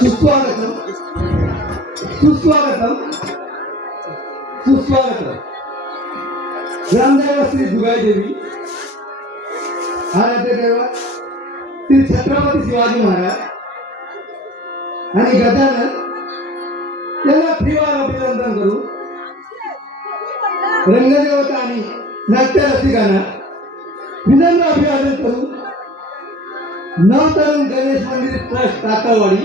सुस्वागतम सुस्वागतम सुस्वागतम. ग्रामदेव श्री दुगाई देवी, आराध्य दैवत श्री छत्रपती शिवाजी महाराज आणि गजानन त्यांना फ्रीवार अभिनंदन करू. रंगदेवता आणि नाट्य रसिकांना विनम्र अभिवादन करू. नवतरुण गणेश मंदिर ट्रस्ट टाकळवाडी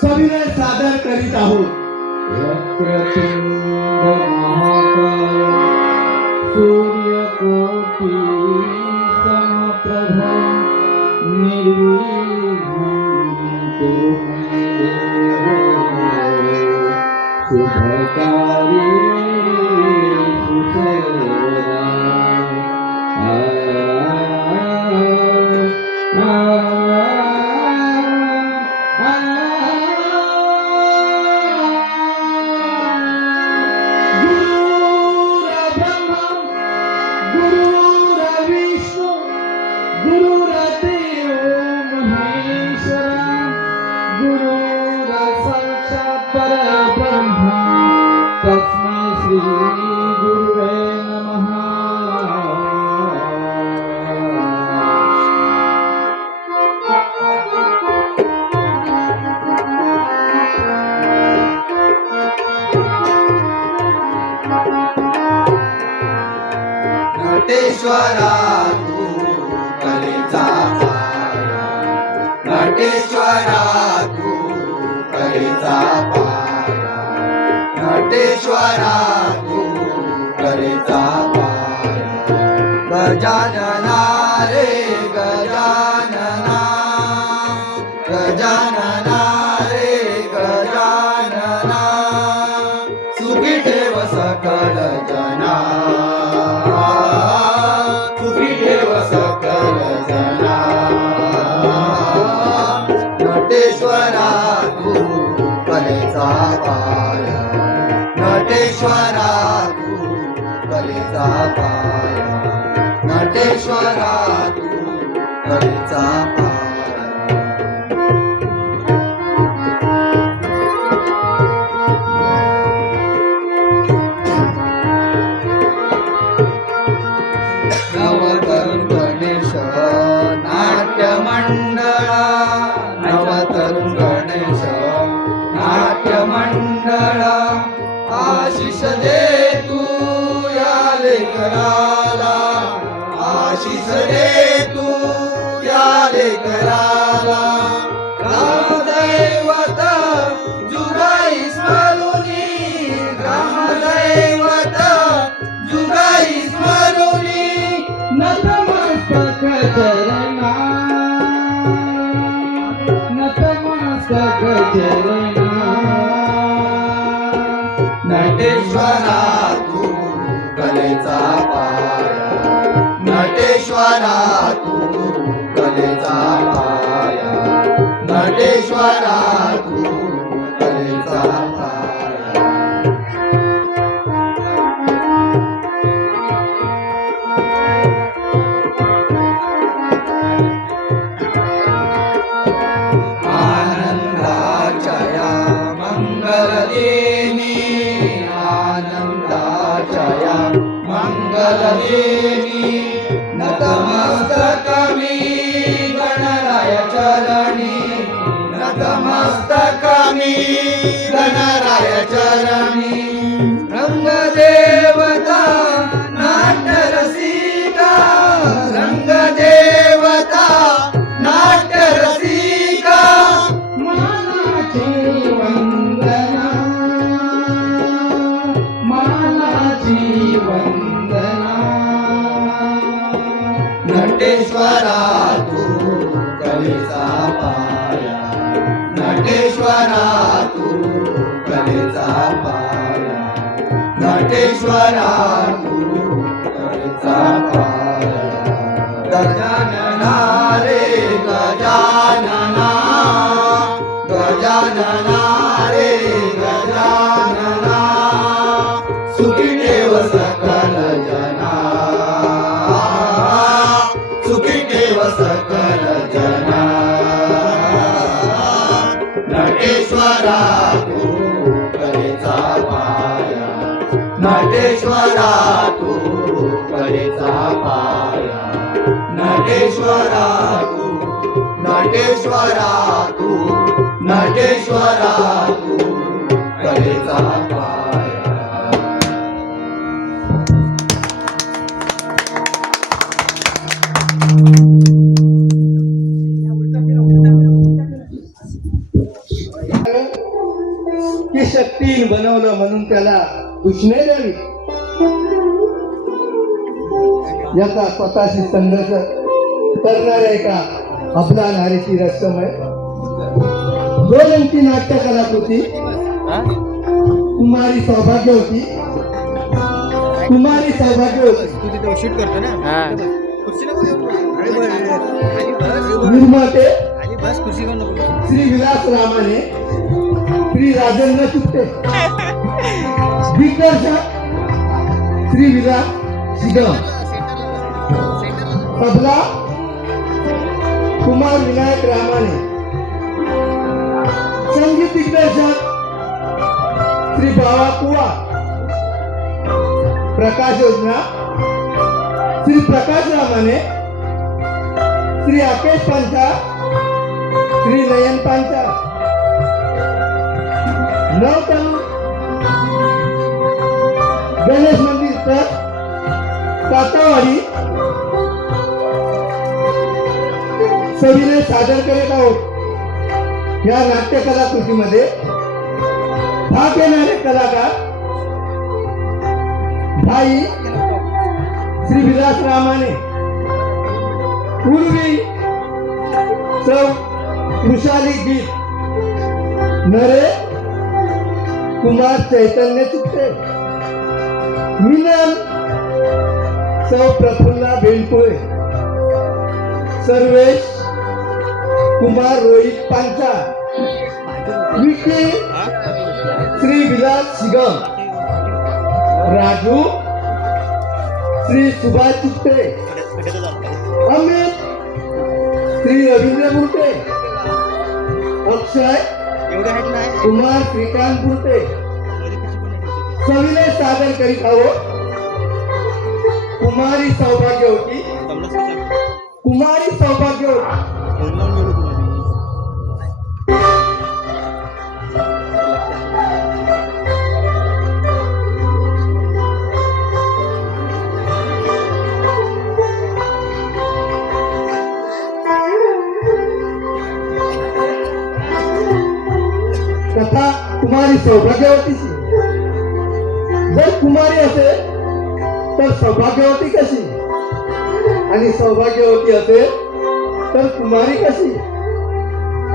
सविनय सादर करीत आहोत. वक्रतुंड महाकाय सूर्यकोटि समप्रभ निर्विघ्नं कुरु मे देव शुभकारी सुसर्वदा. नटेश्वरा तू कलेचा पाया, नटेश्वरा तू कलेचा पाया, नटेश्वरा तू कलेचा पाया. गजानना रे गजानना, गजानना रे गजानना, सुखी ठेव सकल जना, सुखी ठेव सकल जना. नटेश्वरा तू कलेचा पाया, नटेश्वरा तू कलेचा पाया, नटेश्वरा तू कलेचा पाया. नवतरुण गणेश नाट्य मंडळ, नवतरुण गणेश नाट्य मंडळ, आशिष दे तू या लेकराला, आशिष दे तू या लेकराला. ग्रामदैवत जुगाई स्मरुनी, ग्रामदैवत जुगाई स्मरुनी, नतमस्तक चरणा, नतमस्तक चरणा. नटेश्वरा तू कलेचा पाया, नटेश्वरा तू कलेचा पाया, नटेश्वरा तू कलेचा पाया. आनंदाच्या मंगलदेनी, आनंदाच्या मंगलदेनी, नतमस्तक मी गणराय चरणी, नतमस्तक मी गणराय चरणी. रंगदेवता नाट्य रसिका, रंगदेवता नाट्य रसिका, मानाची वंदना, मानाची वंदना. नटेश्वरा तू कलेचा पाया, नटेश्वरा तू कलेचा पाया, नटेश्वरा तू कलेचा पाया. गजानना रे गजानना, गजानना रे गजानना, सुखी ठेव सकल जना, नटेश्वरा तू कलेचा पाया नटेश्वरा तू कलेचा पाया नटेश्वरा तू नटेश्वरा तू नटेश्वरा तू कलेचा पाया की शक्तीने बनवलं म्हणून त्याला दुष्णे द्यावी याचा स्वतःशी संघर्ष करणाऱ्या एका आपला नारीची रसमय 2 अंकी नाट्य कलाकृती कुमारी सौभाग्यवती कुमारी सौभाग्यवती निर्माते श्री विलास रामाने श्री राजेंद्र चित्ते दिग्दर्शक श्री विलास शिगम तबला कुमार विनायक रामाने संगीत दिग्दर्शक श्री बाबा कुवा प्रकाश योजना श्री प्रकाश रामाने श्री आकेश पांचा श्री नयन पांचा नवतनु गणेश मंदिर तर कातावाडी सविनय सादर करीत आहोत या नाट्य कलाकृतीमध्ये भाग घेणारे कलाकार भाई श्री विलास रामाने पूर्वी सौ वृषाली गीत नरे कुमार चैतन्य चित्ते मिलन सौ प्रफुल्ला बेलकुळे सर्वेश कुमार रोहित पांचा विकी श्री विलास शिगम राजू श्री सुभाष चित्ते अमित श्री रवींद्र बुरटे अक्षय कुमार श्रीकांत बुरटे सविनय सादर करीत आहोत कुमारी सौभाग्यवती कुमारी सौभाग्यवती कथा कुमारी सौभाग्यवतीची जर कुमारी असेल तर सौभाग्यवती कशी आणि सौभाग्यवती असेल तर कुमारी कशी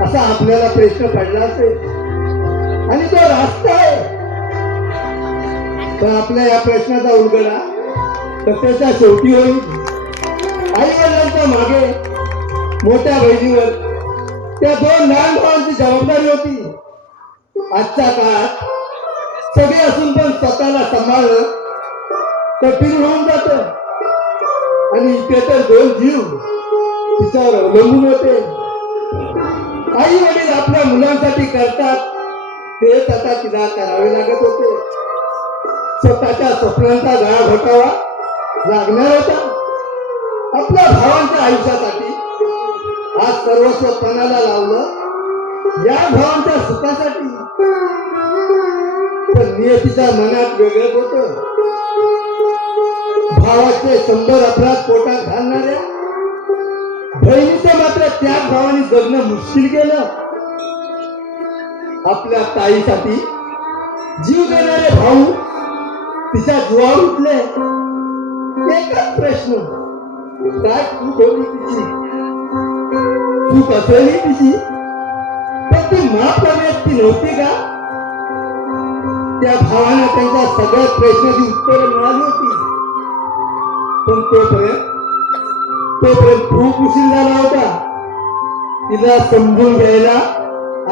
असा आपल्याला प्रश्न पडला असेल आणि तो रास्त आहे तर आपल्या या प्रश्नाचा उलगडा कथेच्या शेवटी होईल आई वडिलांच्या मागे मोठ्या बहिणीवर त्या 2 लहान भावांची जबाबदारी होती आजच्या काळात सगळे असून पण स्वतःला सांभाळणं कठीण होऊन जात आणि इथे तर 2 जीव तिच्यावर अवलंबून होते आई वडील आपल्या मुलांसाठी करतात तेच आता तिला करावे लागत होते स्वतःच्या स्वप्नांचा गळा घोटावा लागणार होता आपल्या भावांच्या आयुष्यासाठी आज सर्वस्व पणाला लावलं या भावांच्या सुखासाठी पण नियतीच्या मनात वेगळंच होत भावाचे 100 अपराध पोटात घालणाऱ्या बहिणीचं मात्र त्याच भावाने जगणं मुश्किल केलं आपल्या ताईसाठी जीव देणारे भाऊ तिच्या जीवावर उठले एकच प्रश्न काय चूक होती तिची चूक असेलही तिची पण ती माफ करण्याची नव्हती का त्या भावानं त्यांच्या सगळ्या प्रश्नाची उत्तरं मिळाली होती पण तोपर्यंत खूप उशीर झाला होता तिला समजून घ्यायला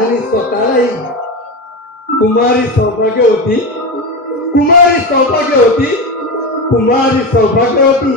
आणि स्वतःलाही कुमारी सौभाग्यवती कुमारी सौभाग्यवती कुमारी सौभाग्यवती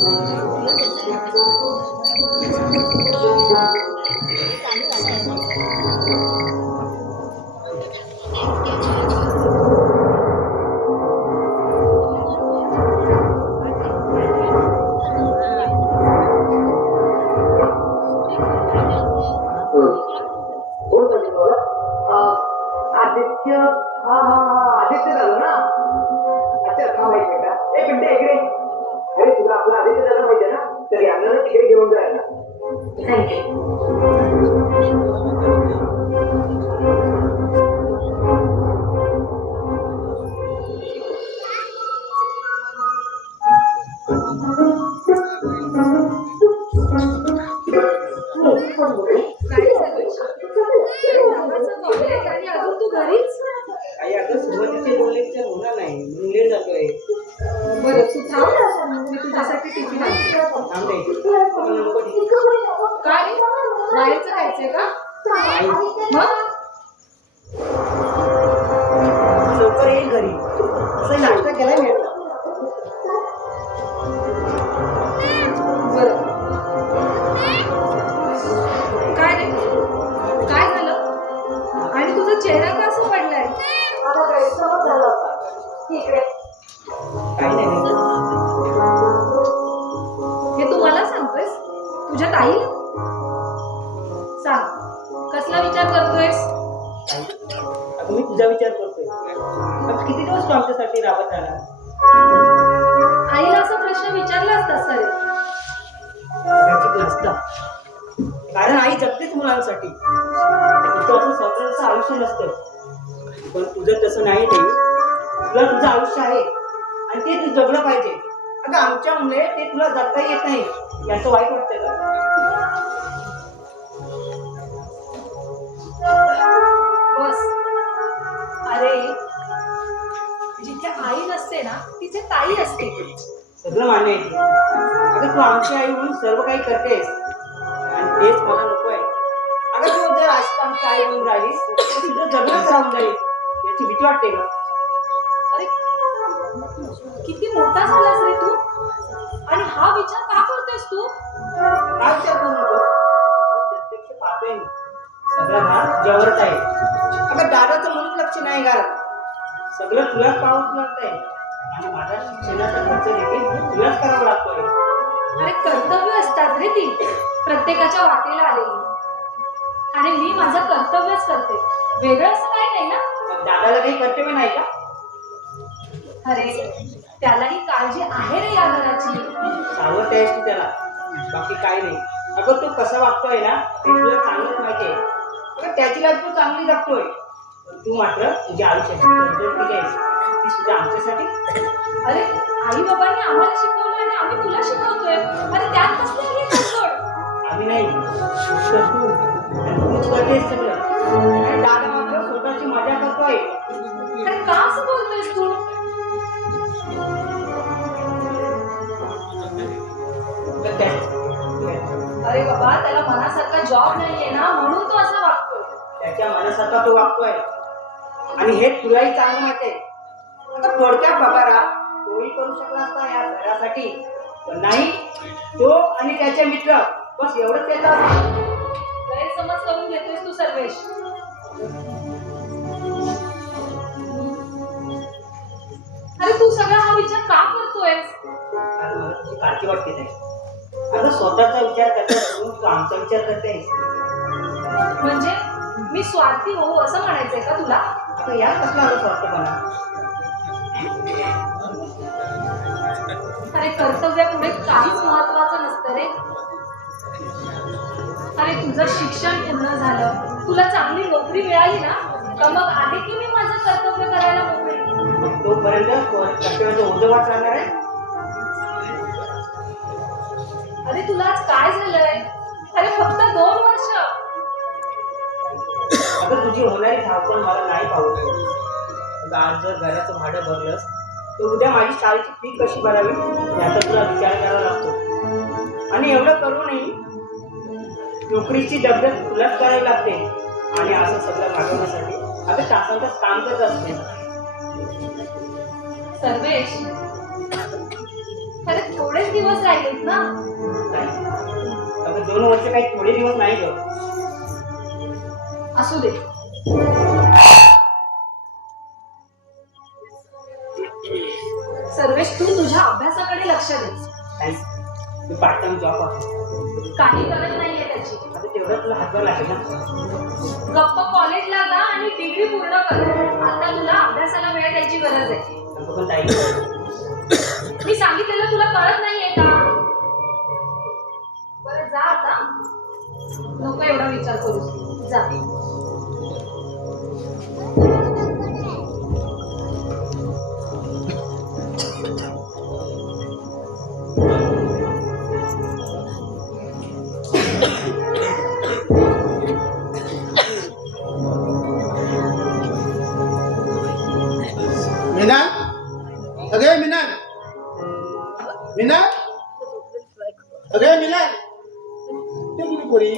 कोण म्हणजे आदित्य हा हा हा आदित्य झालं ना. अच्छा हा माहिती आहे का. एक मिनिट इकडे. अरे तुला आपला आदित्य झालं माहिती आहे ना. तर यांना ना तिकडे घेऊन जायला. काय सर्वेश? नावाचं कॉलेज आणि अजून तू घरीच? आई आता सुरुवातीचे 2 लेक्चर होणार नाही म्हणून लेट जातोय. बरं तू थांब, मी तुझ्यासाठी टिफिन आणते. थांबते. काय बाहेरचं खायचंय का? आई मग लवकर येईल घरी. असं नाश्ता केलाय मी आता. बरं. काय रे, काय झालं? आणि तुझा चेहरा का असं पडलाय? माझा गैरसमज झाला होता. इकडे काही नाही. हे तू मला सांगतोयस? तुझ्या ताईला? सांग, कसला विचार करतोयस? अगं मी तुझा विचार करतोय. आता किती दिवस तू आमच्यासाठी राबत राहणार? आईला असा प्रश्न विचारला असतास का रे? कदाचित नसता. कारण आई जगतेच मुलांसाठी. तिचं असं स्वतःचं आयुष्य नसतं. पण तुझं तसं नाही रे. तुला तुझं आयुष्य आहे आणि ते तू जगलं पाहिजे. अगं आमच्यामुळे ते तुला जगता येत नाही याचं वाईट वाटतंय का? बस. अरे जिथे आई नसते ना तिथे ताई असते. सगळं मान्य आहे. अगं तू आमची आई म्हणून सर्व काही करतेस आणि तेच मला नको आहे. अगं तू जर अशीच आमची आई बनून राहिलीस तर तुझं जगणंच राहून जाईल याची भीती वाटते का? अरे किती मोठा झालास रे तू, आणि हा विचार का करतोयस तू? काय विचार करू नको. प्रत्यक्ष पाहतोय मी. सगळा भार तुझ्यावरच आहे. अगं दादाचं म्हणून लक्ष नाही घालत. सगळं तुलाच पाहून लागतंय आणि माझा शिक्षणाचा खर्च देखील तुलाच करावा लागतोय. अरे कर्तव्य असतात रे ती प्रत्येकाच्या वाटेला आलेली, आणि मी माझं कर्तव्यच करते. वेगळं असं काही नाही ना. मग दादाला काही कर्तव्य नाही का? अरे त्यालाही काळजी आहे रे या घराची. सावध आहेस तू त्याला, बाकी काही नाही. अगं तू कसा वागतोय ना ते तुला चांगलंच माहिती आहे. अगं त्याची लाईफ तू चांगली जगतोय, पण तू मात्र तुझ्या आयुष्याची तडजोड केली आहेस ती सुद्धा आमच्यासाठी. अरे आई बाबांनी आम्हाला शिकवलं आणि आम्ही तुला शिकवतोय, आणि त्यात कसली ही तडजोड? आम्ही नाही तर तूच करतेस सगळं. आणि दादा मात्र स्वतःची मजा करतोय. अरे का असं बोलतोयस तू? तर अरे बाबा त्याला मनासारखा जॉब नाहीये ना म्हणून तो असा वागतोय. त्याच्या मनासारखा तो वागतोय आणि हे तुलाही चांगलं माहिती आहे. आता थोडक्यात पगारा तोही करू शकला असता या घरासाठी, पण नाही. तो आणि त्याचे मित्र बस एवढंच त्याचा गैरसमज करून घेतोयस तू सर्वेश. अरे तू सगळा हा विचार का करतोयस? आणि मला तुझी काळजी वाटते नाही. अगं स्वतःचा विचार करता सोडून तू आमचा विचार करतेस. म्हणजे मी स्वार्थी हो असं म्हणायचंय का तुला? आता यात कसला आला स्वार्थपणा? अरे कर्तव्यापुढे काहीच महत्वाचं नसतं रे. अरे तुझं शिक्षण पूर्ण झालं, तुला चांगली नोकरी मिळाली ना, तर मग आहे की मी माझं कर्तव्य करायला मोकळी. मग तोपर्यंत कर्तव्याचं ओझं वाट राहणार आहे. अरे तुला आज काय झालंय? अरे फक्त 2 वर्ष. अगं तुझी होणारी धावपळ मला नाही पाहू. आज जर घराचं भाडं भरलंस तर उद्या माझी शाळेची फी कशी भरावी याचा तुला विचार करावा लागतो. आणि एवढं करूनही नोकरीची दगदग तुलाच करावी लागते. आणि असं सगळं भागवण्यासाठी अगं तासांतास काम करत असते. सर्वेश, अरे थोडेच दिवस राहिलेत ना. अगं 2 वर्ष काही थोडे दिवस नाही ग. असू दे. सर्वेश, तू तुझ्या अभ्यासाकडे लक्ष दे. काय तू पार्ट टाइम जॉब आहे. काही गरज नाहीये त्याची. आता तेवढं तुला हातभार लागेल ना. गप्प कॉलेजला जा आणि डिग्री पूर्ण कर. आता तुला अभ्यासाला वेळ द्यायची गरज आहे. नको पण ताई, मी सांगितलेलं तुला कळत नाहीये का? बरं जा आता. नको एवढा विचार करू. जा. मीना, अगे मीना, मीना, अगे मीना, ते कुठे पोरी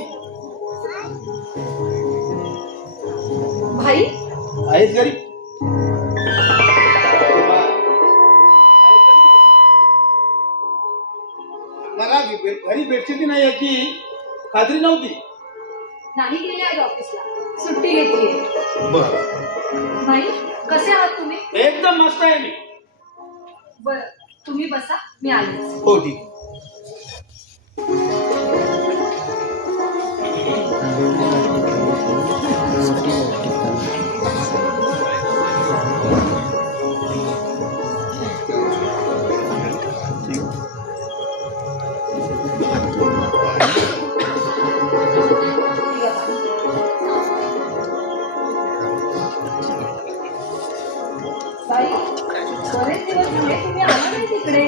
भाई, आहेस घरी? मला घरी भेटची नाही याची खात्री नव्हती. नाही गेले आज ऑफिसला. सुट्टी घेतली. बर, भाई, कसे आहात तुम्ही? एकदम मस्त आहे मी. बरं, तुम्ही बसा, मी आले. हो ठीक. बाई, बरेच दिवस झाले तुम्ही आला नाही तिकडे.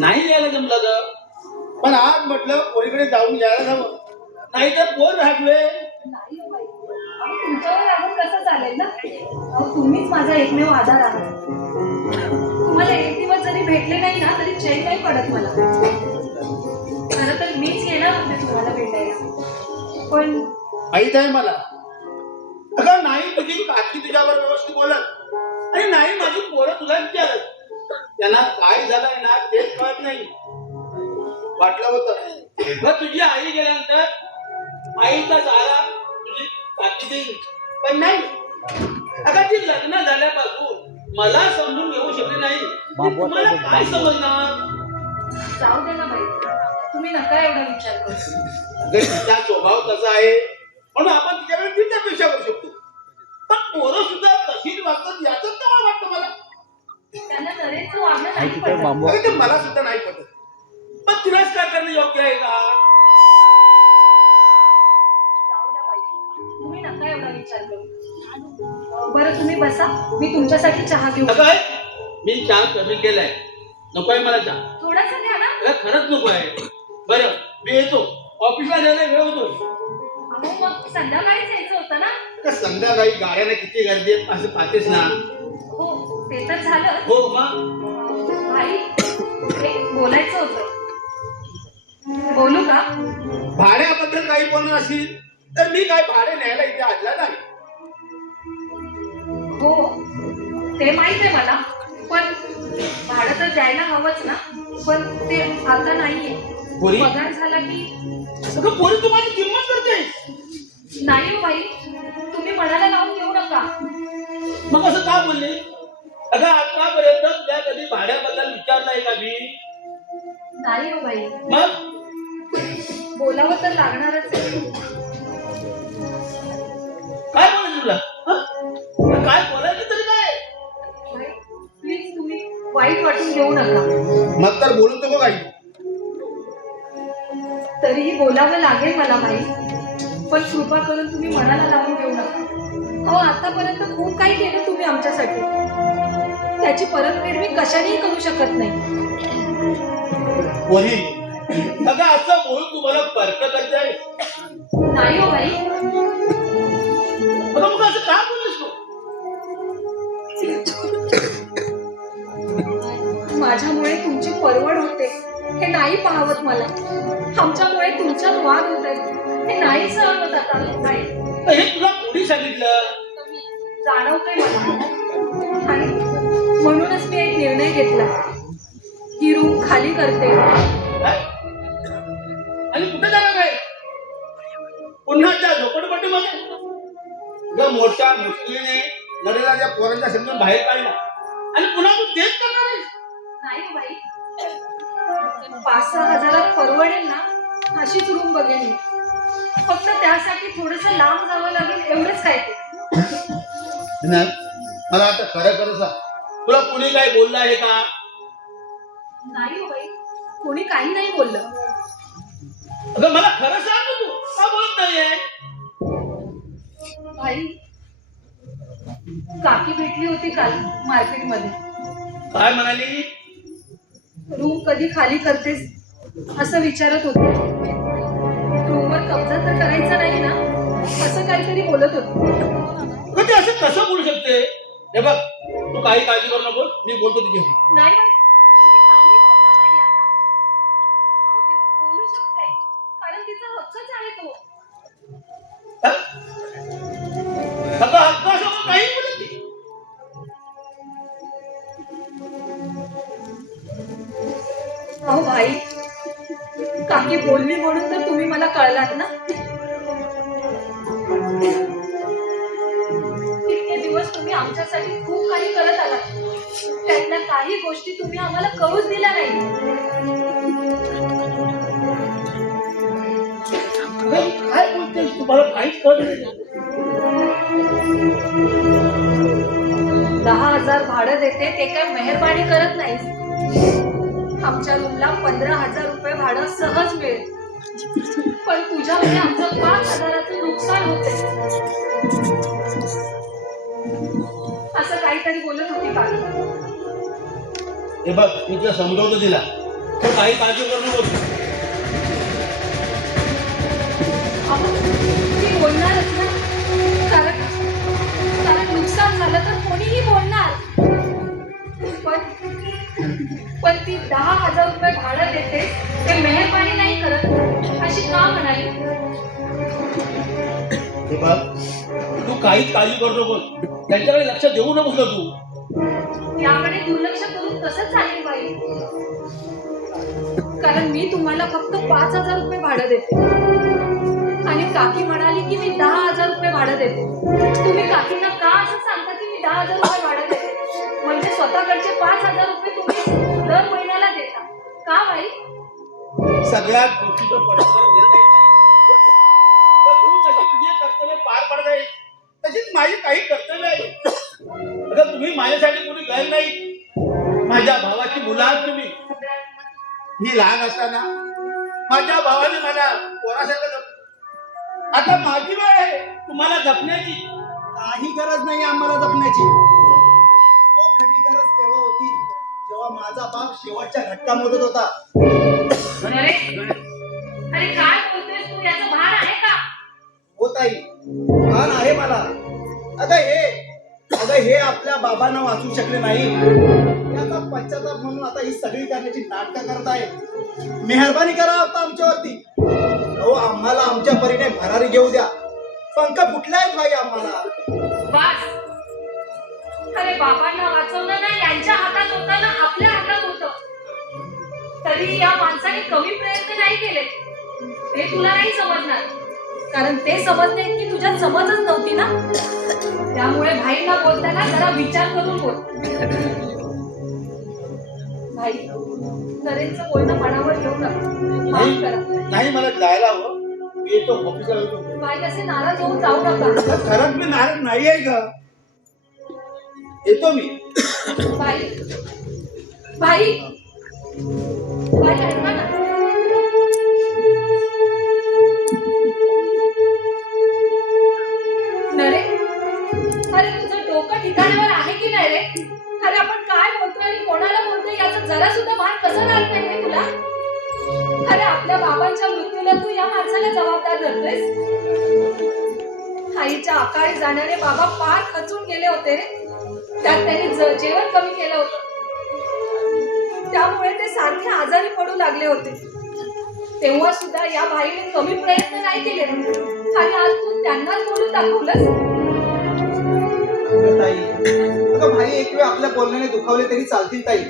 नाही यायला जमलं ग, पण आज म्हटलं पोरीकडे जाऊन यायला जावं, नाही तर पोर राहतोय. नाही हो बाई, अहो, तुमच्यावर राहून कसं चालेल ना. अहो, तुम्हीच माझा एकमेव आधार आहात. तुम्हाला एक दिवस जरी भेटले नाही ना तरी चैन नाही पडत मला. खरं तर मीच येणार होते तुम्हाला भेटायला, पण माहित आहे मला. अगं नाही तुझी काकी तुझ्यावर व्यवस्थित बोलत आणि नाही माझी पोरं तुला विचारत. त्यांना काय झालंय ना तेच कळत नाही. वाटलं होतं मग तुझी आई गेल्यानंतर आईचा सहारा तुझी काकी देईल, पण नाही. अगं ती लग्न झाल्यापासून मला समजून घेऊ शकले नाही. ती तुम्हाला काय समजणार? जाऊ दे ना बाई, तुम्ही नका एवढा विचार करू. अगं तिचा स्वभाव तसा आहे म्हणून आपण तिच्याकडे तिच्या पेक्षा करू शकतो, पण पोरं सुद्धा तशीच वागतात याच तर वाटतं मला. त्यांना नरेंद्र वागणं नाही पडत. अगं ते मला सुद्धा नाही पटत, पण तिरस्कार करणं योग्य आहे का? जाऊ द्या बाई, तुम्ही नका एवढा विचार करू. बरं तुम्ही बसा, मी तुमच्यासाठी चहा घेऊ. अगं मी चहा कमी केलाय, नको आहे मला चहा. थोडासा घ्या ना. अगं खरंच नको आहे. बरं मी येतो, ऑफिसला जायला वेळ होतोय. अहो मग संध्याकाळीच यायचं होतं ना. का संध्याकाळी गाड्यांना किती गर्दी आहे असं पाहतेस ना. हो ते तर झालं. हो मग भाई, एक बोलायचं होतं. बोलू का? भाड्याबद्दल काही बोलणं असेल तर मी काय भाडे न्यायला इथे आणला नाही. हो ते माहित आहे मला, पण भाडं तर द्यायला हवंच ना. पण ते आता नाहीये. पोरी? पगार झाला की. अगं पोरी तू माझी किंमत करतेस. नाही हो भाई, तुम्ही मनाला लावून घेऊ नका. मग असं का बोलले? अगं आतापर्यंत तुला कधी भाड्याबद्दल विचारलंय का मी? नाही हो भाई, मग बोलावं तर लागणारच आहे. काय बोलायचं तुला? हं? काय बोलायचं तरी काय? भाई, प्लीज तुम्ही वाईट वाटून घेऊ नका. मग तर बोलू नको काही. तरीही बोलावं लागेल मला भाई, पण कृपा करून तुम्ही मनाला लावून घेऊ नका. अहो आतापर्यंत खूप काही केलं तुम्ही आमच्यासाठी, त्याची परतफेड मी कशानेही करू शकत नाही. पोरी, अगं असं बोलून तुम्हाला फरक करताय? नाही हो भाई, मग असं का बोललीस तू? माझ्यामुळे तुमची परवड होते हे नाही पाहावत मला. आमच्यामुळे तुमच्यात वाद होत आहेत हे नाही सहन होत आता भाई. हे तुला कोणी सांगितलं? जाणवतंय मला, आणि म्हणूनच मी एक निर्णय घेतला. ही रूम खाली करते. काय? आणि कुठे जाणार आहे पुन्हा त्या झोपडपट्टीमध्ये ग मोठ्या मुश्किलीने नरेला त्या पोरांच्या समजून बाहेर काढला आणि पुन्हा तू तेच करणार आहेस? नाही हो बाई, 5-6 हजारात परवडेल ना अशीच रूम बघेन मी. फक्त त्यासाठी थोडस लांब जावं लागेल एवढंच काय ते. नाही, मला आता खरं खरं सांग, तुला कोणी काय बोललं आहे का? नाही हो बाई, कोणी काही नाही बोललं. अगं मला खरं सांग ना, तू का बोलत नाहीये? भाई, काकी भेटली होती काल मार्केटमध्ये. काय म्हणाली? रूम कधी खाली करतेस असं विचारत होते. रूमवर कब्जा तर करायचा नाही ना असं काहीतरी बोलत होते. अगं ते असं कसं बोलू शकते? हे बघ, तू काही काळजी करू नको, मी बोलतो तिच्याशी. नाही बाई, तुम्ही काही बोलणार नाही आता. अहो, ती बोलू शकते कारण तिचा हक्कच आहे तो. हा? अगं हक्क असं काही बोलत नाही. अहो भाई, काकी बोलली म्हणून तर तुम्ही मला कळलात ना. इतके दिवस तुम्ही आमच्यासाठी खूप काही करत आलात. त्यातल्या काही गोष्टी तुम्ही आम्हाला कळूच दिल्या नाही. अगं, काय बोलतेस तुम्हाला काहीच कळत नाही. 10,000 भाडं देते ते काय मेहरबानी करत नाहीस. आमच्या रूमला 15,000 रुपये भाडं सहज मिळेल. पण तुझ्यामुळे आमचं 5,000चं नुकसान होते असं काहीतरी बोलत होती काकी. हे बघ, मी तुला समजवतो तिला, तू काही काळजी करू नको. अहो, ती बोलणारच ना. कारण नुकसान झालं तर कोणीही बोलणार. पण ती 10,000 रुपये भाडं देते ते मेहरबानी नाही करत अशी का म्हणाली? हे बघ, तू काहीच काळजी करू नको, त्यांच्याकडे लक्ष देऊ नकोस ना तू. याकडे दुर्लक्ष करून कसं चालेल बाई? कारण मी तुम्हाला फक्त 5,000 रुपये भाडं देते आणि काकी म्हणाली की मी 10,000 रुपये भाडं देते. तुम्ही काकींना का असं सांगता की मी 10,000 रुपये भाडं देते? म्हणजे स्वतःकडचे 5,000 रुपये तुम्ही दर महिन्याला देता का बाई? सगळ्या गोष्टीचं परस्पर देता येत नाही. तर तू जशी तुझे कर्तव्य पार पाडत आहेस तशीच माझी काही कर्तव्य आहे. अगं, तुम्ही माझ्यासाठी कोणी गैर नाही. माझ्या भावाची मुलं आहात तुम्ही. मी लहान असताना माझ्या भावाने मला पोरासारखं जपलं. आता माझी वेळ आहे तुम्हाला जपण्याची. काही गरज नाही आम्हाला जपण्याची. हो, खरी गरज तेव्हा होती जेव्हा माझा बाप शेवटच्या घटका मोदत होता. अरे काय बोलतोयस तू? याचं भान आहे का? हो ताई, भान आहे मला. अगं हे आपल्या बाबांना वाचू शकले नाही, याचा पश्चाताप म्हणून आता ही सगळी करण्याची नाटकं करताय. मेहरबानी करा आता आमच्यावरती. हो, आम्हाला आमच्या परीने भरारी घेऊ द्या. पंख फुटले आहेत भाई आम्हाला. वास. अरे बाबांना वाचवणं ना यांच्या हातात होतं ना आपल्या हातात होतं. तरी या माणसाने कमी प्रयत्न नाही केले. ते तुला नाही समजणार कारण ते समजणे इतकी तुझ्यात समजच नव्हती ना. त्यामुळे भाईला बोलताना जरा विचार करून बोल. भाई, नरेंद्रचं बोलणं मनावर घेऊ नका. माफ करा. नाही, मला जायला हवं. मी येतो ऑफिसला येतो. भाई, असे नाराज होऊन जाऊ नका. खरंच मी नाराज नाही आहे का? येतो मी. भाई भाई भाई ऐका ना. नरे, अरे तुझं डोकं ठिकाणावर आहे की नाही रे? अरे आपण काय बोलतोय आणि कोणाला बोलतोय याचं जरा सुद्धा भान कसं राहत नाही रे तुला? अरे आपल्या बाबांच्या मृत्यूला तू या माणसाला जबाबदार धरतोयस. आईच्या अकाळी जाण्याने बाबा फार खचून गेले होते रे. त्यात त्यांनी जेवण कमी केलं होतं. त्यामुळे ते सारखे आजारी पडू लागले होते. तेव्हा सुद्धा या भाईने कमी प्रयत्न नाही केले आणि आज तू त्यांनाच बोलून दाखवलंस. ताई, अगं भाई एक वेळ आपल्या बोलण्याने दुखावले तरी चालतील ताई.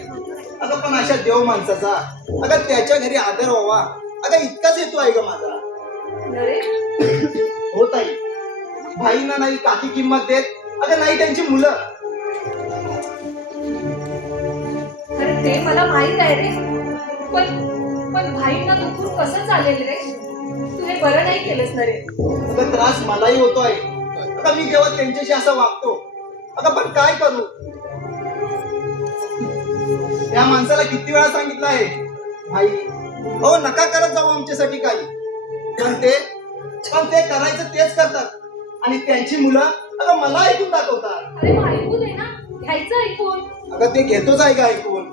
अगं पण अशा देव माणसाचा अगं त्याच्या घरी आदर व्हावा अगं इतकाच हेतू आहे का माझा. नरेश, हो ताई, भाईंना नाही काकी किंमत देत अगं नाही त्यांची मुलं. अरे ते मला माहित आहे रे, पण भाईंना दुखून कसं चालेल रे? तू हे बरं नाही केलंस ना रे. अगं त्रास मलाही होतोय अगं मी जेव्हा त्यांच्याशी असं वागतो अगं पण काय करू. त्या माणसाला किती वेळा सांगितलं आहे भाई हो नका करत जाऊ आमच्यासाठी काही, पण ते करायचं तेच करतात आणि त्यांची मुलं अगं मला ऐकून दाखवतात. अरे मग ऐकून आहे ना, घ्यायचं ऐकून. अगं ते घेतोच आहे का ऐकून,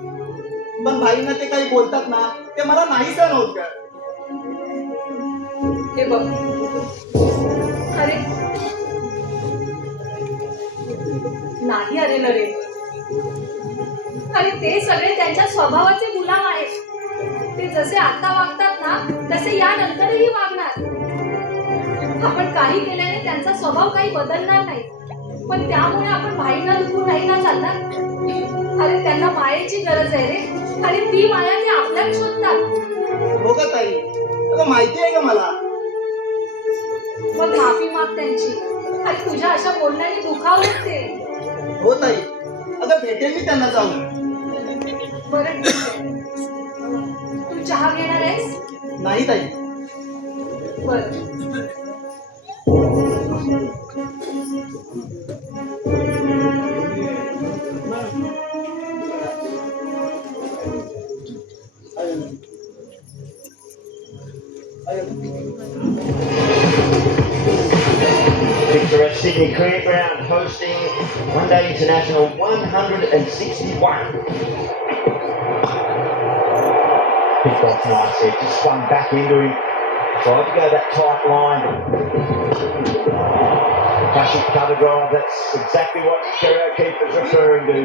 पण भाईंना ते काही बोलतात ना ते मला नाही सहन होत का. हे बघ, अरे नाही अरे नरे, अरे ते सगळे त्यांच्या स्वभावाचे गुलाम आहेत. ते जसे आता वागतात ना तसे यानंतरही वागणार. आपण काही केल्याने त्यांचा स्वभाव काही बदलणार नाही, पण त्यामुळे आपण भाईंना दुखून नाही ना चालणार. अरे त्यांना मायेची गरज आहे रे, आणि ती माया ते आपल्याला शोधतात. हो का ताई, अगं माहिती आहे का मला. मग माफी माग त्यांची, आणि तुझ्या अशा बोलण्याने दुखावत ते. हो ताई, अगं भेटेल मी त्यांना जाऊन. बरं ठीक आहे. तू चहा घेणार आहेस? नाही ताई. बरं. Picturesque Sydney Cricket Ground hosting One Day International 161. Picked off nice there, just swung back into him. Tried to go that tight line. Classic cover drive, that's exactly what Kerry O'Keefe is referring to.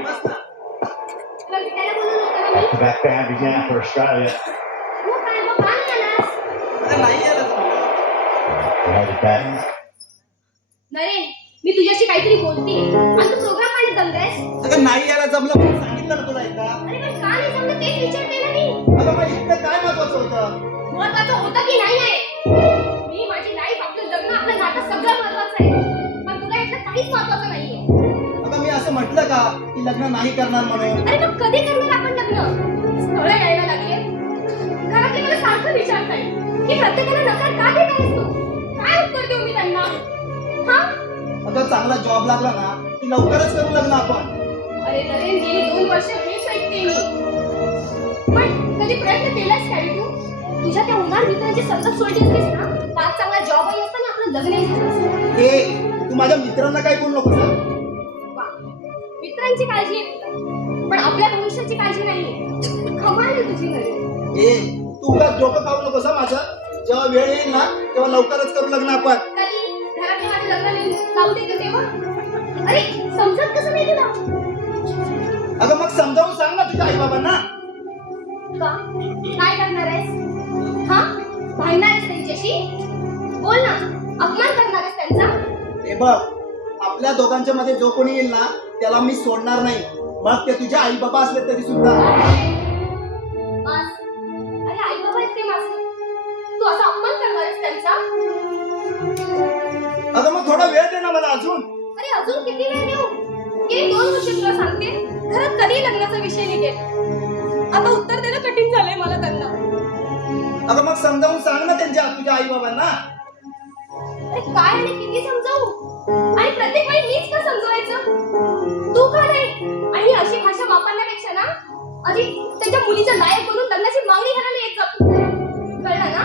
Back-to-back boundaries now for Australia. अगं नाही आलं तुम्हाला. Loaded bat. Naren, मी तुझ्याशी काहीतरी बोलते आणि तू programme पाहिजे जमतेस. अगं नाही यायला जमलं म्हणून सांगितलं ना तुला एकदा. अरे पण का नाही जमलं तेच विचारते ना मी. अगं मग इतकं काय महत्वाचं होतं. महत्वाचं होतं की नाही आहे. मी माझी लाईफ, आपलं लग्न, आपलं नातं सगळं महत्वाचं आहे, पण तुला यातलं काहीच महत्वाचं नाहीये. अगं मी असं म्हटलं का की लग्न नाही करणार म्हणून. अरे मग कधी करणार आपण लग्न? स्थळ यायला लागले, घरातले मला सारखं विचारताय की प्रत्येकाला नकार का देत आहेस तू? काय उत्तर देऊ मी त्यांना? हा? अगं चांगला जॉब लागला ना की लवकरच करू लग्न आपण. अरे नरेन, गेली 2 वर्ष हेच ऐकते मी, पण कधी प्रयत्न केलास काय रे तू? तुझ्या त्या उन्हाळ मित्रांची सतत सोडली असतीस ना, आज चांगला जॉबही असता आणि आपलं लग्नही झालं असतं. ए तू माझ्या मित्रांना काय बोलू नको ना. वा, मित्रांची काळजी आहे, पण आपल्या भविष्याची काळजी नाहीये. कमाल आहे तुझी नरेन. ए तू उगाच डोकं खाऊ नकोस हं माझं. जेव्हा वेळ येईल ना तेव्हा लवकरच करू लग्न आपण. कधी घरातले माझं लग्न लावू देते तेव्हा? अरे समजत कसं नाही तुला? अगं मग समजावून सांग ना तुझ्या आई बाबांना. का? काय करणार आहेस? हा? भांडणार आहेस त्यांच्याशी? बोल ना, अपमान करणार आहेस त्यांचा? हे बघ, आपल्या दोघांच्या मध्ये जो कोणी येईल ना त्याला मी सोडणार नाही, मग ते तुझे आई बाबा असले तरी सुद्धा. बस. अरे आई बाबा आहेत ते माझे, तू असा अपमान करणार आहेस त्यांचा? अगं मग थोडा वेळ दे ना मला अजून. अरे अजून किती वेळ देऊ? गेली 2 वर्ष तुला सांगते, घरात कधी लग्नाचा विषय निघेल? आता उत्तर देणं कठीण झालंय मला त्यांना. अगं मग समजावून सांग ना तुझ्या आई बाबांना. अरे काय आणि किती समजावू? आणि प्रत्येक वेळी मीच का समजवायचं? तू का नाही? आणि अशी भाषा वापरण्यापेक्षा ना आधी त्याच्या मुलीच्या लायक बनून लग्नाची मागणी करायला येत जा. कळलं ना?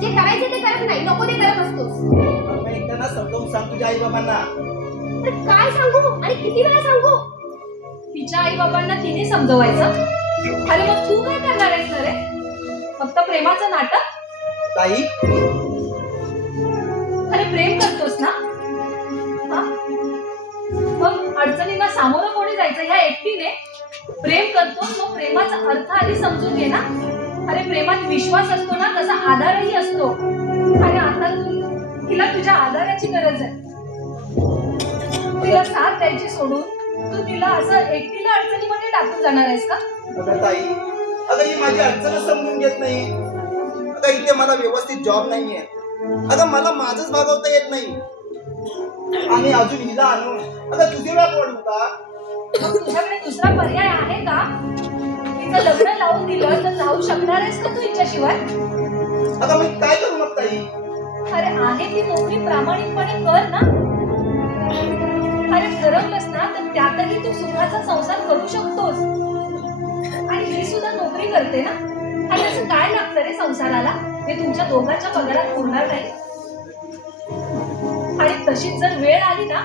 जे करायचे ते करत नाही, नको ते करत असतोस. मग एकदा ना समजावून सांग तुझ्या आई बाबांना. अरे काय सांगू आणि किती वेळा सांगू? तिच्या आई बाबांना तिने समजवायचं. अरे मग तू काय करणार आहेस ना रे? फक्त प्रेमाचं नाटक? ताई अरे प्रेम करतोस ना? हा? मग अडचणींना सामोरं कोणी जायचं ह्या एकटीने? प्रेम करतोस मग प्रेमाचा अर्थ आधी समजून घे ना. अरे प्रेमात विश्वास असतो ना तसा आधारही असतो. आणि आता तिला तुझ्या आधाराची गरज आहे. तिला साथ द्यायची सोडून तू तिला असं एकटीला अडचणीमध्ये टाकून जाणार आहेस का? अगं ताई, अगं ही माझी अडचणच समजून घेत नाही. अगं इथे मला व्यवस्थित जॉब नाहीये. अगं मला माझंच भागवता येत नाही आणि अजून हिला आणून अगं तुझी वेळ पडू का? मग तुझ्याकडे दुसरा पर्याय आहे का? तिचं लग्न लावून दिलं तर राहू शकणार आहेस का तू हिच्याशिवाय? अगं मी काय करू मग ताई? अरे आहे ती नोकरी प्रामाणिकपणे कर ना. अरे ठरवलंस ना तर त्यातही तू सुखाचा संसार करू शकतोस. आणि ही सुद्धा नोकरी करते ना. आणि असं काय लागतं रे संसाराला? हे तुमच्या दोघांच्या पगारात पुरणार नाही. आणि तशीच जर वेळ आली ना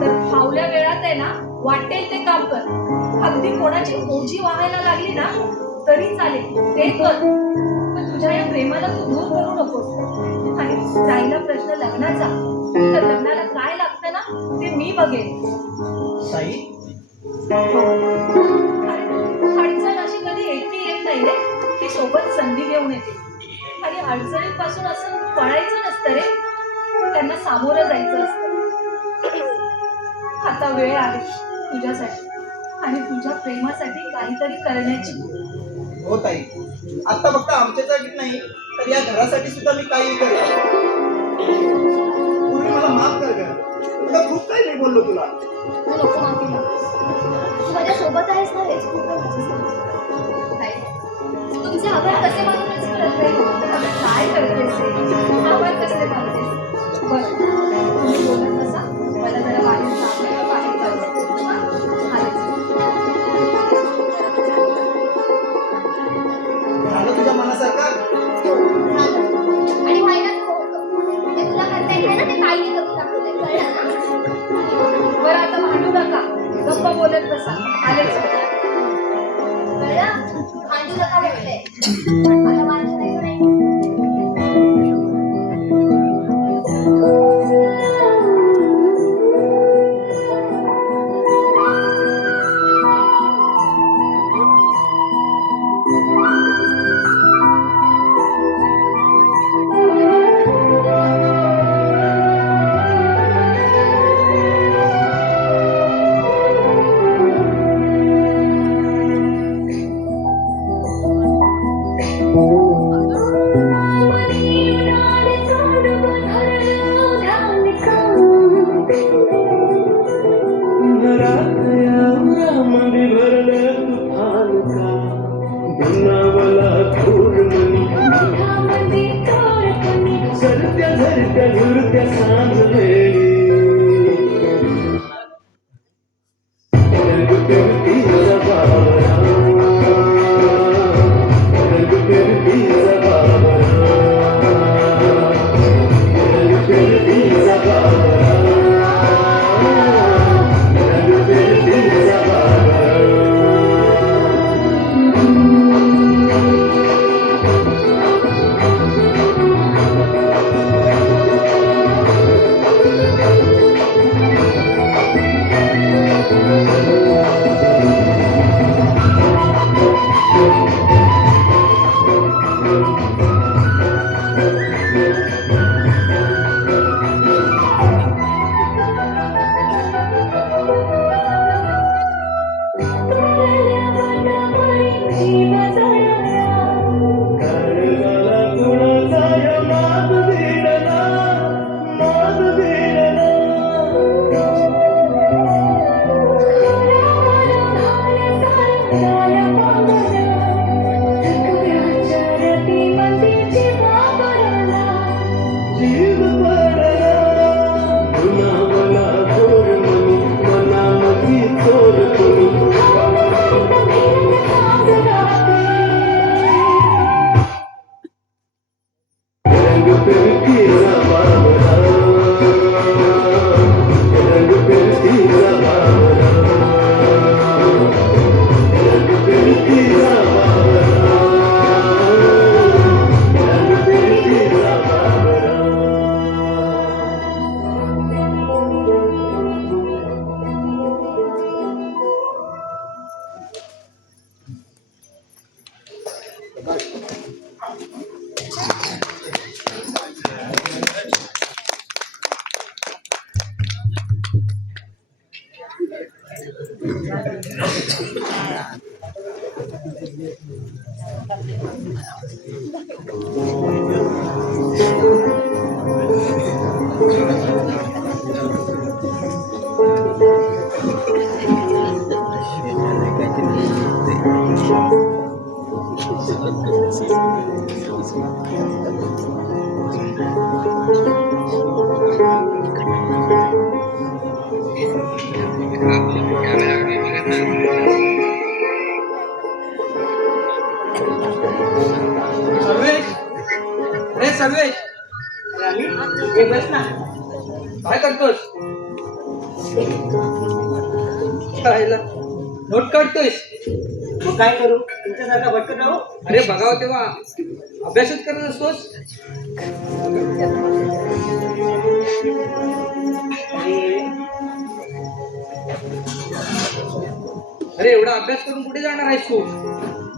तर फावल्या वेळात आहे ना वाटेल ते काम कर. अगदी कोणाची ओझी व्हायला लागली ना तरी चालेल, ते कर. पण तुझ्या या प्रेमाला तू दूर करू नकोस. आणि राहिला प्रश्न लग्नाचा, तर लग्नाला काय लागतं ना ते मी बघेन. ताई, अडचण अशी कधी एकटी येत नाही रे, ती सोबत संधी घेऊन येते. आणि अडचणींपासून असं पळायचं नसतं रे, त्यांना सामोरं जायचं असतं. आता वेळ आहे तुझ्यासाठी आणि तुझ्या प्रेमासाठी काहीतरी करण्याची. हो ताई, आता फक्त आमच्यासाठी नाही तर या घरासाठी सुद्धा मी काही करेन. पूर्वी मला माफ कर गं. तुला खूप काही नाही बोललो तुला. तू नको माफी मागूस. तू माझ्या सोबत आहेस ना हेच खूप आहे माझ्यासाठी. काय? तुमचे आभार कसे मानूनच कळत नाही. आता काय करतेस रे? आवाज कसले मारतेस? बरं, तुम्ही बोलत बसा. मला जरा बाहेर काम आहे, बाहेर जाऊ दे. हां? आलेच. झालं तुझ्या मनासारखं? झालं. आणि व्हायलाच होतं. ते तुला करता येत नाही ना, ते काही करून दाखवते. कळलं ना? बरं आता भांडू नका, गप्पा बोलत बसा. आलेच. कळलं? भांडू नका म्हटले. आता भांडू नाही. सर्वेश, हे बस ना. काय करतोस? खायला नोट काढतोयस? मग काय करू, तुमच्यासारखा भटकत राहू? अरे बघावं तेव्हा अभ्यासच करत असतोस. अरे एवढा अभ्यास करून कुठे जाणार आहेस तू?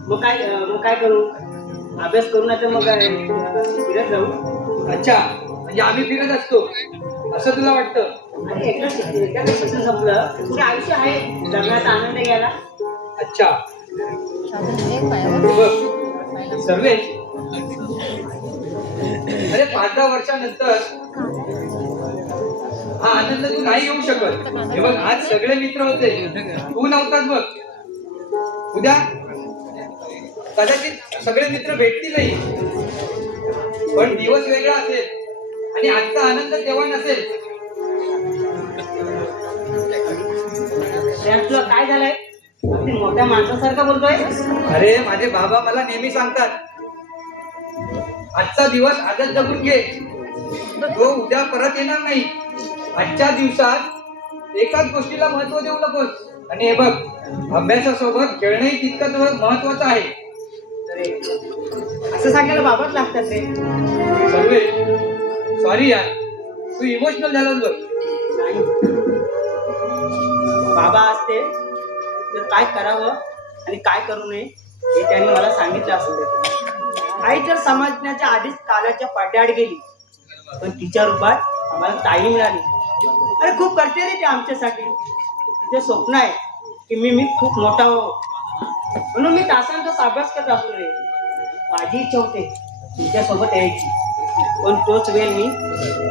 मग काय करू, अभ्यास करू नाही तर मग काय फिरत राहू? अच्छा, म्हणजे आम्ही फिरत असतो असं तुला वाटतं? आणि एकदा शिक्षण संपलं पुढे आयुष्य आहे, जगण्याचा आनंद घ्यायला. अच्छा, हे बघ सर्वेश, अरे 5-10 वर्षानंतर हा आनंद तू नाही घेऊ शकत. हे बघ, आज सगळे मित्र होते, तू नव्हताच बघ. उद्या कदाचित सगळे मित्र भेटतील नाही, पण दिवस वेगळा असेल आणि आजचा आनंद तेव्हा नसेल. त्यात तुला काय झालंय, अगदी मोठ्या माणसासारखा बोलतोय. अरे माझे बाबा मला नेहमी सांगतात, आजचा दिवस आजच जगून घे, तो उद्या परत येणार नाही. आजच्या दिवसात एकाच गोष्टीला महत्व देऊ नकोस. आणि हे बघ, अभ्यासासोबत खेळणंही तितकंच महत्वाचं आहे. असं सांगायला बाबाच लागतात रे. सर्वे, सॉरी यार, तू इमोशनल झालास बघ. नाही. बाबा असते तर काय करावं आणि काय करू नये हे त्यांनी मला सांगितलं असतं. आई तर समजण्याच्या आधीच कालाच्या पड्याआड गेली, पण तिच्या रूपात आम्हाला ताई मिळाली. अरे खूप करते रे ते आमच्यासाठी. तिचे स्वप्न आहे की मी खूप मोठा हो, म्हणून मी तासांचाच अभ्यास करत असतो रे. माझी इच्छा होते तुमच्यासोबत यायची, पण तोच वेळ मी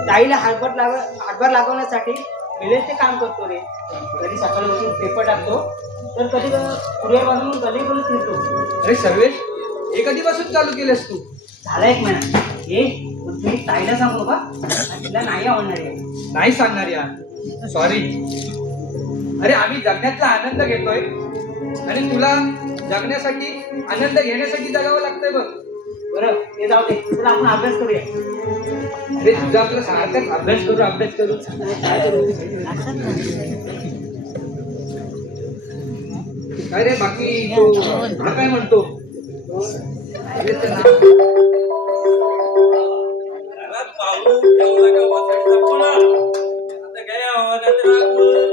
ताईला हातभार लागवण्यासाठी विलेचे काम करतो रे. कधी सकाळी उठून पेपर टाकतो, तर कधी कुरिअर बांधून गली बोलून फिरतो. अरे सर्वेश, हे कधीपासून चालू केलंस तू? झाला 1 महिना. हे तुम्ही ताईला सांगू का, तिला नाही आवडणार आहे. नाही सांगणार यार, सॉरी. अरे आम्ही जगण्यातला आनंद घेतोय आणि तुला जगण्यासाठी आनंद घेण्यासाठी जगावं लागतंय बघ. बरं ते जाऊ दे, चला आपण अभ्यास करूया. अरे तुझं आपलं सारखंच अभ्यास करू. काय रे बाकी तू हा काय म्हणतो? अरे ते नाव घरात पाहून ठेवला का वाचायचा कोणा? आता काय आव्हानात राखलं.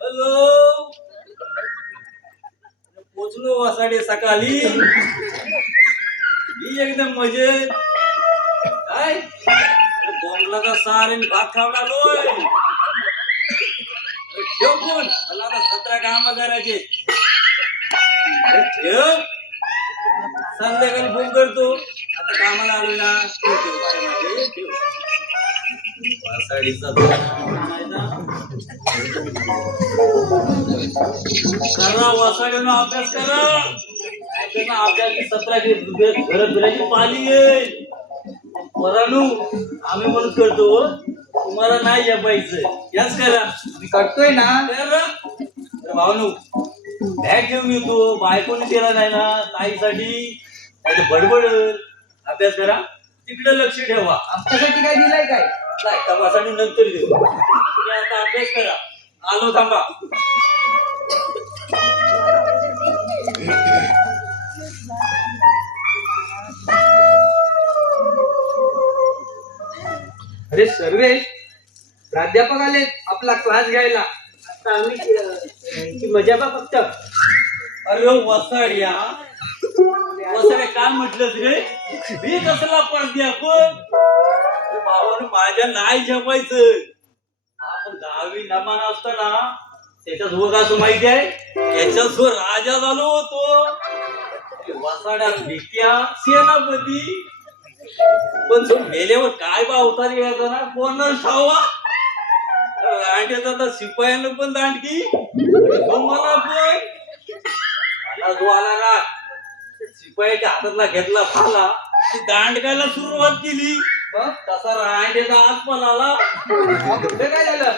हॅलो, पोचलो वासाडे सकाळी. मी एकदम मजेत. काय बोंबला तर सारेन भात खावडालोय. ठेव फोन, मला आता 17 काम करायचे. ठेव, संध्याकाळी फोन करतो. आता कामाला आलो ना. ठेव. वासाडीचा करा, वासाडीनं अभ्यास करा. अभ्यास 17 घरात फिरायची पाली येईल. पोरांनो, आम्ही म्हणून करतो, तुम्हाला नाही जपायचं. याच करा. मी करतोय ना. भावनू, बॅग घेऊन येतो. बायकोने दिला नाही ना ताईसाठी, बडबड. अभ्यास करा, तिकडे लक्ष ठेवा. आमच्यासाठी काय दिलंय काय? नाही तपासाठी नंतर देऊ. तुम्ही आता अभ्यास करा. आलो, थांबा. अरे सर्वेश, प्राध्यापक आले आपला क्लास घ्यायला. आता आम्ही मजा बा फक्त. अरे वसाड्या, काय म्हटलंस रे? मी कसला प्राध्यापक? बाबाने माझ्या नाही झपायचं. आपण 10वी नमान असताना त्याच्यासोबत असं माहिती आहे, त्याच्यासोबत राजा झालो होतो. वसाड्या भिक्या सेनापती. पण जो मेल्यावर काय बा अवतार यायचा ना, कोण ठावा. दांड्याचा तर शिपायानं पण दांडकी, तो मला पण. मला जो आला ना, शिपायाच्या हातातला घेतला फाला, दांडकायला सुरुवात केली. मग तसा रांडेचा आत पण आला. पुढे काय झालं?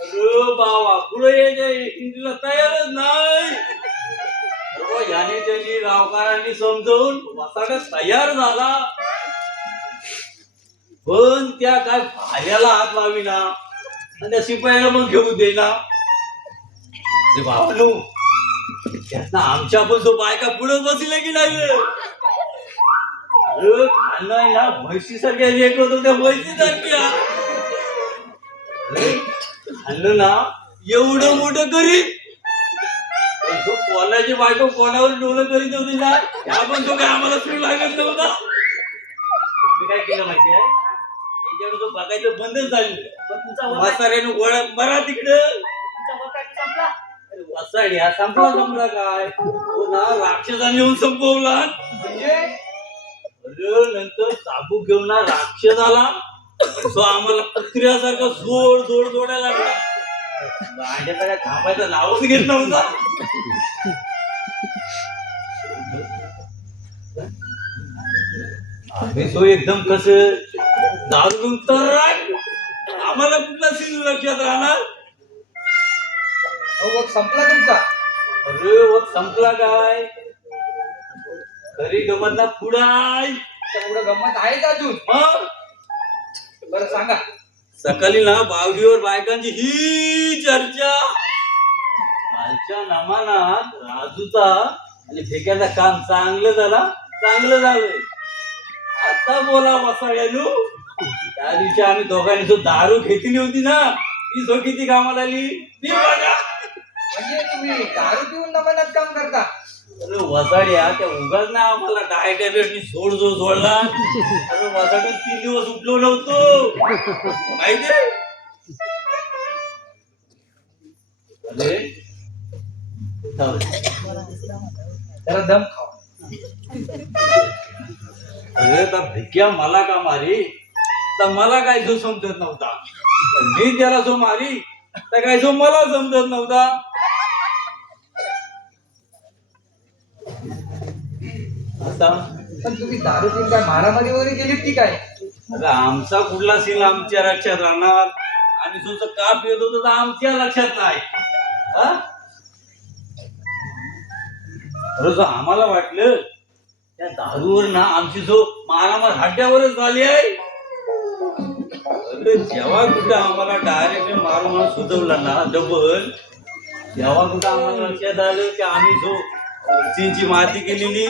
अरे बाबा पुढे हिंदीला तयारच नाही. अरे याने त्यांनी गावकऱ्यांनी समजवून वसाड्यात तयार झाला, पण त्या काय भाल्याला हात लावीना आणि त्या शिपायाला मग घेऊ देना. रे बापू त्यातनं आमच्या पण जो बायका पुढे बसले की नाही रे? अरे खाल्लं ना म्हशीसारख्या एक होतो त्या म्हशीसारख्या खाल्लं ना एवढं मोठं करीत जो कोणाची बायको कोणावर डोलं करीत होती ना त्या पण तो काय आम्हाला सूट लागत नव्हता. मी काय केलं माहिती आहे, त्याच्यावर जो बघायचं बंदच झालं. पण तुमचा म्हाताऱ्यानं गोळ्या मरा तिकडं. वकाट संपला. अरे वसाड्या संपला काय तो ना राक्षसाने येऊन संपवला. म्हणजे अरे नंतर चाबूक घेऊन ना राक्षस आला, तो आम्हाला कुत्र्यासारखा जोडायला लागला. माझ्याकडे काय थांबायचं नावच घेत नव्हता. आम्ही तो एकदम कसं दारू घेऊन तर आम्हाला कुठला सीन लक्षात राहणार. हो बघ संपला तुमचा. अरे व संपला काय, खरी गमत ना पुढाय. तर पुढं गंमत आहेच अजून. मग बरं सांगा. सकाळी ना बावडीवर बायकांची ही चर्चा. कालच्या नमानात राजूचा आणि फेक्याचा काम चांगलं झालं. आता बोला वसाड्यानु, त्या दिवशी आम्ही दोघांनी जो दारू घेतली होती ना ती जो किती कामाला आली ती बघा. म्हणजे तुम्ही दारू पिऊन नमनात काम करता. अरे वसाड्या त्या उगाच ना आम्हाला डाय टॅब्लेटनी सोडला. अरे वसाड्यात 3 दिवस उठलो नव्हतो माहितीये. अरे जरा दम खावा. अरे त्या भिक्या मला का मारी तर मला काय जो समजत नव्हता, मी त्याला जो मारी तर काय जो मला समजत नव्हता. आता पण तुम्ही दारू पिऊन काय मारामारी वगैरे केलीत की काय? अरे आमचा कुठला सीन आमच्या लक्षात राहणार, आम्ही तुमचं का पित होतो तर आमच्या लक्षात नाही. हा? अरे जो आम्हाला वाटलं त्या दारूवर ना आमची जो मारामार हड्ड्यावरच झाली आहे. अरे जेव्हा कुठं आम्हाला डायरेक्ट मारून सुचवला ना डबल, जेव्हा कुठं आम्हाला लक्षात आलं की आम्ही जो मिरचींची माती केलेली.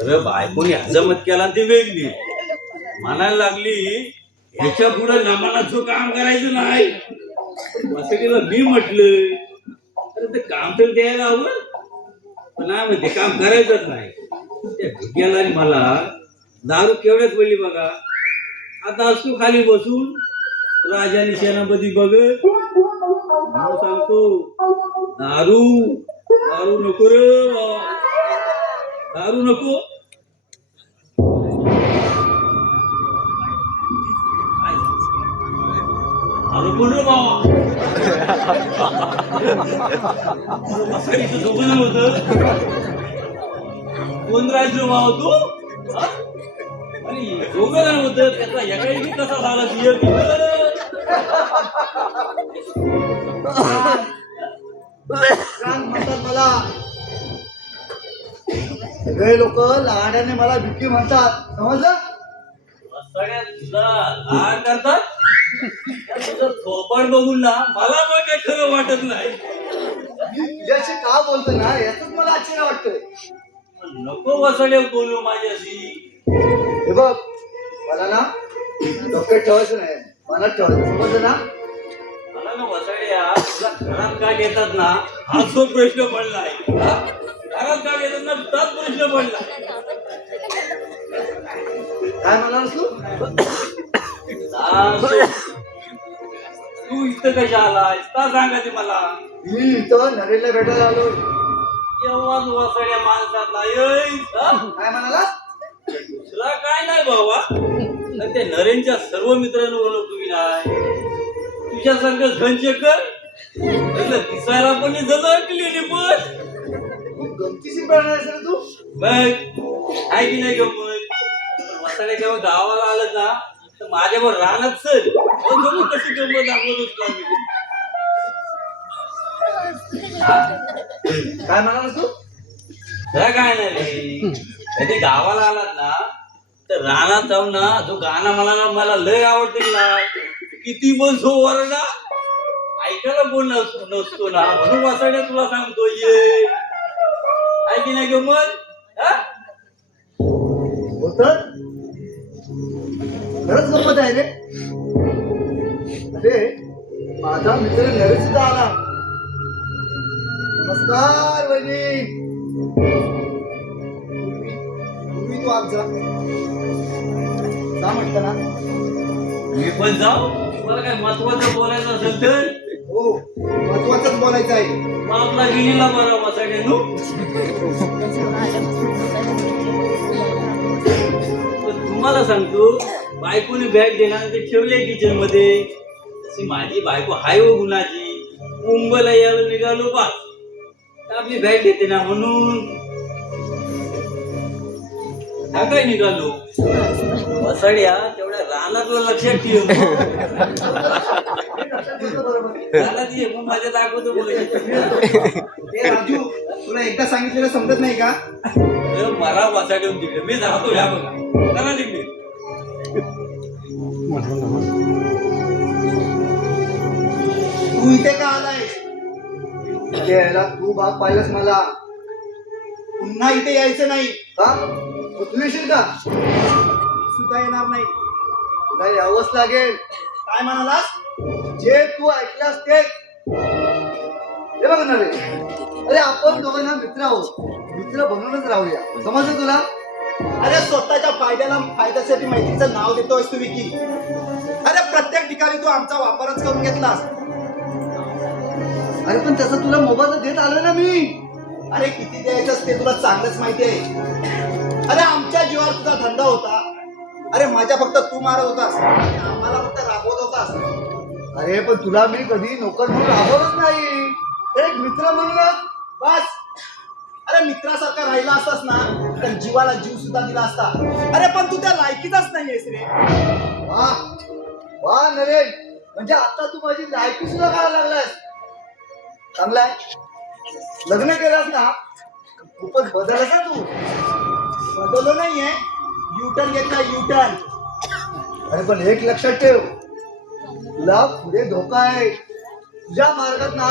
अरे बायकोनी हजमत केला ती वेगळी, म्हणायला लागली ह्याच्या पुढे नमानात जो काम करायचं नाही. असं केलं मी म्हटलं अरे ते काम तर द्यायला हवं, पण नाही ते काम करायचंच नाही. त्या भिक्याला आणि मला दारू केवढ्यात पडली बघा. आता असतो खाली बसून राजानी सेनापती बघत मला सांगतो दारू नको रे, दारू नको. दारू कोण रे बाबा, झोपण होत कोण राहायचं बाबा तू. आणि झोपण होत त्याचा एकाही कसा झाला म्हणतात मला सगळे लोक लाडाने मला भिक्की म्हणतात, समजलं. सगळ्यात तुझा लाड करतात. तुझं थोपाड बघून ना मला पण काही खरं वाटत नाही. मी तुझ्याशी का बोलतो ना याच मला आश्चर्य वाटतंय. नको वसड्या बोलू माझ्याशी. हे बघ मला ना डोक्यात ठेवायचं नाही, मनात ठेवायचं, समजलं ना. मला ना वसड्या तुला घरात का घेतात ना हा जो प्रश्न पडलाय. घरात का घेतात ना तोच प्रश्न पडलाय. काय म्हणालास तू. तू इथं कशा आलायस का सांगा ते मला. मी इथं नरेनला भेटायला आलो. केव्हाच वसड्या माणसात नाही. काय म्हणाला. दुसरा काय नाही बाबा, आणि त्या नरेनच्या सर्व मित्रांना ओळखतो की नाही. तुझ्यासारखं घनचक्कर दिसायला पण झळकलेली पण गमतीशीर प्रणाली असेल तू. बघ आहे की नाही गमत. वसाड्या जेव्हा गावाला आलं ना तर माझ्यावर राहणार चल मग कशी गंमत दाखवत तुला मी. काय म्हणालास तू? काय नाही कधी गावाला आलात ना तर रानात जाऊन ना जो गाणं मला लय आवडते ना किती पण सो वरडा ऐकायला कोण नसतो ना म्हणून वासाड्या तुला सांगतो ये ऐकी नाही गमत होत खरंच गंमत आहे रे. अरे माझा मित्र नरेश सुद्धा आला. नमस्कार वहिनी. तुम्ही तू आज जा म्हटलं ना. मी पण जाऊ तुम्हाला काय महत्वाचं बोलायचं असेल तर हो महत्वाचंच बोलायचं आहे. मग आपला गिनीला बरा वासाड्यानो. तुम्हाला सांगतो बायकोने बॅग देणार ते ठेवले किचन मध्ये. तशी माझी बायको हाय हो गुणाची. मुंबईला यायला निघालो बा आपली बॅग देते ना म्हणून काय निघालो वसाड्या तेवढ्या रानातलं लक्षात ठेव. रानात ये मग माझ्या दाखवतो ए राजू तुला एकदा सांगितलेलं समजत नाही का? मला वसाड्याहून तिकडे मी जातो ह्या बघा चला तिकडे. तू इथे का आलाय? तू भाग पाहिलास मला. पुन्हा इथे यायचं नाही. का तू येशील का? सुद्धा येणार नाही. तुला यावंच लागेल. काय म्हणालास? जे तू ऐकलास ते हे बघ ना रे. अरे आपण दोघांना मित्र आहोत. मित्र बनवूनच राहूया. समजलं तुला? अरे स्वतःच्या फायद्यासाठी मैत्रीचं नाव देतोयस तू विकी. अरे प्रत्येक ठिकाणी तू आमचा वापरच करून घेतलास. अरे पण तसं तुला मोबाईल देत आलोय ना मी. अरे किती द्यायचं ते तुला चांगलंच माहिती आहे. अरे आमच्या जीवावर तुझा धंदा होता. अरे माझ्या फक्त तू मारत होतास आणि आम्हाला फक्त राबवत होतास. अरे पण तुला मी कधी नोकर म्हणून राबवलंच नाही. एक मित्र म्हणूनच बस. अरे मित्रासारखा राहिला असतास ना तर जीवाला जीव सुद्धा दिला असता. अरे पण तू त्या लायकीचाच नाहीयेस रे. वा वा नरेन. म्हणजे आता तू माझी लायकी सुद्धा करायला लागलास. चांगलाय. लग्न केलंस ना खूपच बदलला तू. बदललो नाहीये. युटर्न घेतला युटर्न. अरे पण एक लक्षात ठेव तुला पुढे धोका आहे. तुझ्या मार्गात ना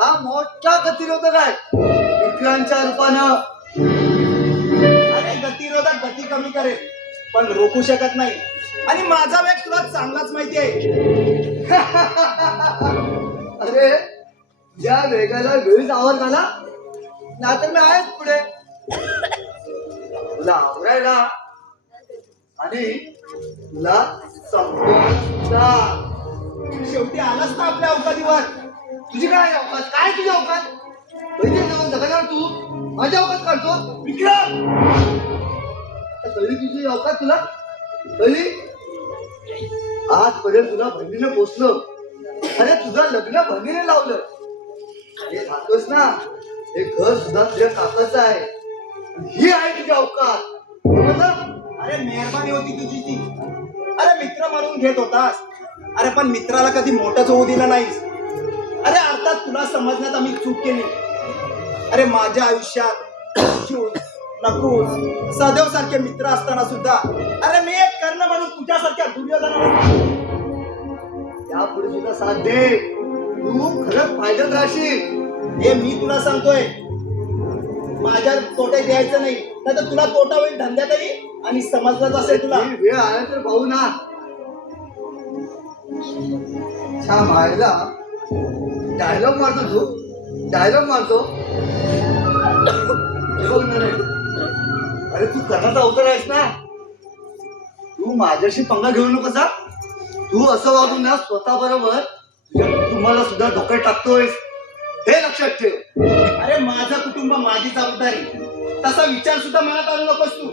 हा मोठा गतिरोधक आहे मित्रांच्या रूपानं. अरे गतिरोधक गती कमी करेल पण रोखू शकत नाही. आणि माझा वेग तुला चांगलाच माहिती आहे. अरे ज्या वेगाला वेळीच आवाज आला ना तर मी आहेच पुढे तुला आवरायला आणि तुला संपवण्याला. शेवटी आलास ना आपल्या अवकाळीवर. तुझी काय अवकाश? काय तुझी अवकाश? पहिले जाऊन जगायला तू माझ्या अवकाश काढतो. विक्रम आता कळली तुझी अवकाश तुला? कळली? आजपर्यंत तुला बहिणीने पोचलं. अरे तुझं लग्न बहिणीने लावलं. हे खातोस ना हे घर सुद्धा तुझ्या काकाचं आहे. ही आहे तुझी अवकाश. अरे मेहरबानी होती तुझी ती. अरे मित्र म्हणून घेत होतास. अरे पण मित्राला कधी मोठंच होऊ दिलं नाहीस. अरे अर्थात तुला समजण्यात आम्ही चूक केली. अरे माझ्या आयुष्यात नकुल सदैव सारखे मित्र असताना सुद्धा अरे मी एक कर्ण म्हणून तुझ्यासारख्या दुर्योधनाला यापुढे सुद्धा साथ दे. तू खरंच फायद्यात राहशील. हे मी तुला सांगतोय. माझ्या तोटे द्यायचं नाही तर तुला तोटा होईल धंद्यातही आणि समजलंच असेल तुला. वेळ आला तर पाहू ना. छा मायला डायलॉग मारतो तू. डायलॉग मारतो. बघ ना रे. अरे तू कर्णाचा अवतार आहेस ना. तू माझ्याशी पंगा घेऊ नको कसा. तू असं वागून ना स्वतः बरोबर तुझ्या कुटुंबाला सुद्धा धोक्यात टाकतोयस. हे लक्षात ठेव. अरे माझं कुटुंब माझी जबाबदारी तसा विचार सुद्धा मनात आणू नकोस तू.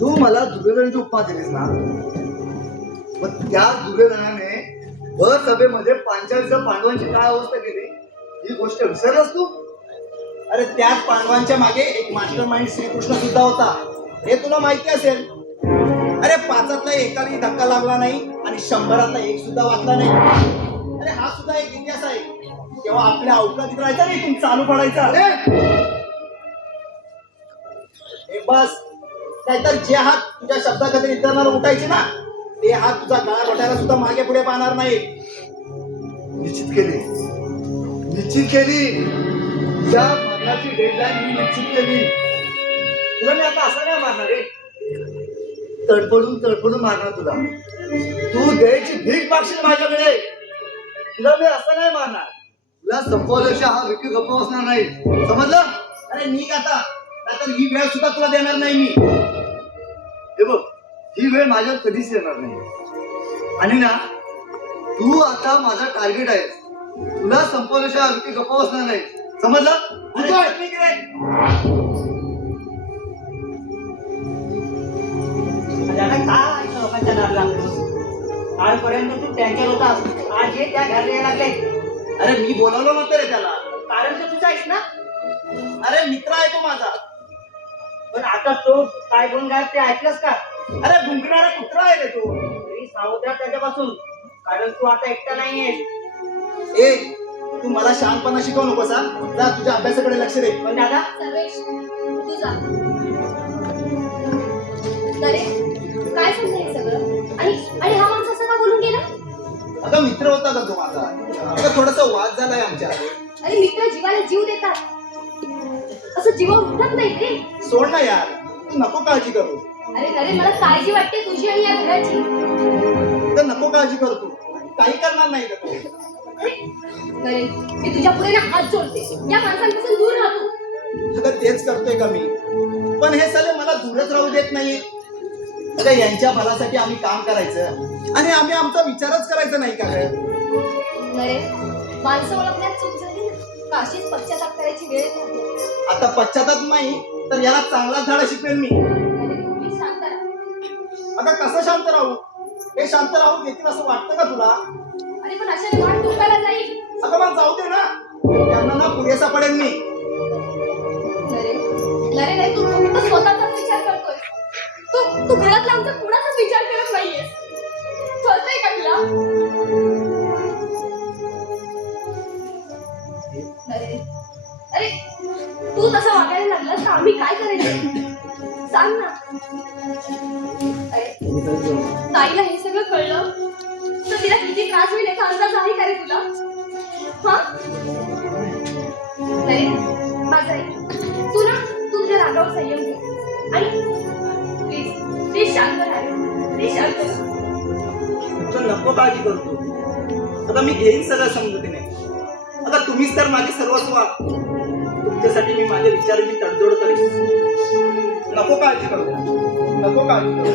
तू मला दुर्योधनाची उपमा दिलीस ना मग त्या दुर्योधनाने भर सभेमध्ये पांचालीच्या पांडवांची काय अवस्था केली ही गोष्ट विसरलास तू? अरे त्याच पांडवांच्या मागे एक मास्टर माइंड श्रीकृष्ण सुद्धा होता, हे तुला माहिती असेल. अरे 5तला एकालाही धक्का लागला नाही आणि 100तला एक सुद्धा वाचला नाही. अरे हा सुद्धा एक इतिहास आहे. तेव्हा आपल्या अवकाळीत राहायचा नाही, तुम्ही चालू पडायचा. हे बस, नाहीतर जे हात तुझ्या शब्दाखाली इतरणार उठायचे ना, ते हात तुझा गळा घोटायला सुद्धा मागे पुढे पाहणार नाही. निश्चित केली, निश्चित केली. त्या मारण्याची डेडलाईन मी निश्चित केली. तुला मी आता असं नाही मारणार रे, तडफडून मारणार तुला. तू द्यायची भीक मागशील माझ्याकडे, तुला मी असं नाही मारणार. तुला संपवल्याशिवाय हा विक्री गप्प बसणार नाही, समजलं? अरे निघ आता, नाहीतर ही वेळ सुद्धा तुला देणार नाही मी. हे बघ, ही वेळ माझ्यावर कधीच येणार नाही. आणि ना, तू आता माझा टार्गेट आहेस. तुला संपवल्याशिवाय विक्री गप्प बसणार नाही, समजलं? अरे निघ रे. दादा काय लोकांच्या नाद लागतो? कालपर्यंत तू त्यांच्यावर होतास, आज हे त्या घरला यायला लागले. अरे मी बोलावलं नव्हतं रे त्याला. कारण तर तुझा आहेस ना. अरे मित्र आहे तो माझा. पण आता तो काय बोलून काय ते ऐकलंस का? अरे भुंकणारा कुत्रा आहे रे तो. तरी सावध राहा त्याच्यापासून, कारण तू आता एकटा नाहीयेस. ए तू मला शांतपणा शिकवू नकोस हा. जा तुझ्या अभ्यासाकडे लक्ष दे. पण दादा सर्वेश तू जा. अरे काय समजलं हे सगळं? आणि आणि हा माणूस असं का बोलून गेला? अगं मित्र होता का तो माझा. अगं थोडासा वाद झालाय आमच्या. अरे मित्र जीवाला जीव देतात, असं जीवा उठत नाही रे. सोड ना यार, तू नको काळजी करू. अरे मला काळजी वाटते तुझी आणि या घराची. तर नको काळजी करू, तू काही करणार नाही का तू. अरे मी तुझ्या पुढे ना हात जोडते, या माणसांपासून दूर राहतो. अगं तेच करतोय का मी, पण हे साले मला दूरच राहू देत नाहीये. अगं यांच्या भलासाठी आम्ही काम करायचं आणि आम्ही आमचा विचारच करायचा नाही का रे. अरे माणसं ओळखण्यात चूक झाली ना, काशीच पश्चाताप करायची वेळ येते आपल्याला. आता पश्चाताप नाही तर याला चांगला धडा शिकवेल मी. अरे तुम्ही शांत राहा. अगं कसं शांत राहू? हे शांत राहू देतील असं वाटतं का तुला? अरे पण अशाने वाट तुटायला जाईल. अगं मग जाऊ दे ना, त्यांना ना पुरेसा पडेल मी. अरे नाही तू फक्त स्वतःचाच विचार करतोय. तू घरातला आमचा कुणाचाच विचार करत नाहीयेस. कळतंय का तुला? अरे तू तसं वागायला लागलास तर आम्ही काय करायचं सांग ना. अरे ताईला हे सगळं कळलं तर तिला किती त्रास होईल याचा अंदाज आहे का रे तुला? हा अरे माझं ऐक, तू तुझ्या रागावर संयम घे आणि प्लीज शांत राहा. प्लीज शांत राहा. तर नको काळजी करतो. आता मी घेईन सगळं समजुतीने. आता तुम्हीच तर माझे सर्वस्व आहात. तुमच्यासाठी मी माझे विचार मी तडजोड करेन. नको काळजी करू, नको काळजी करू.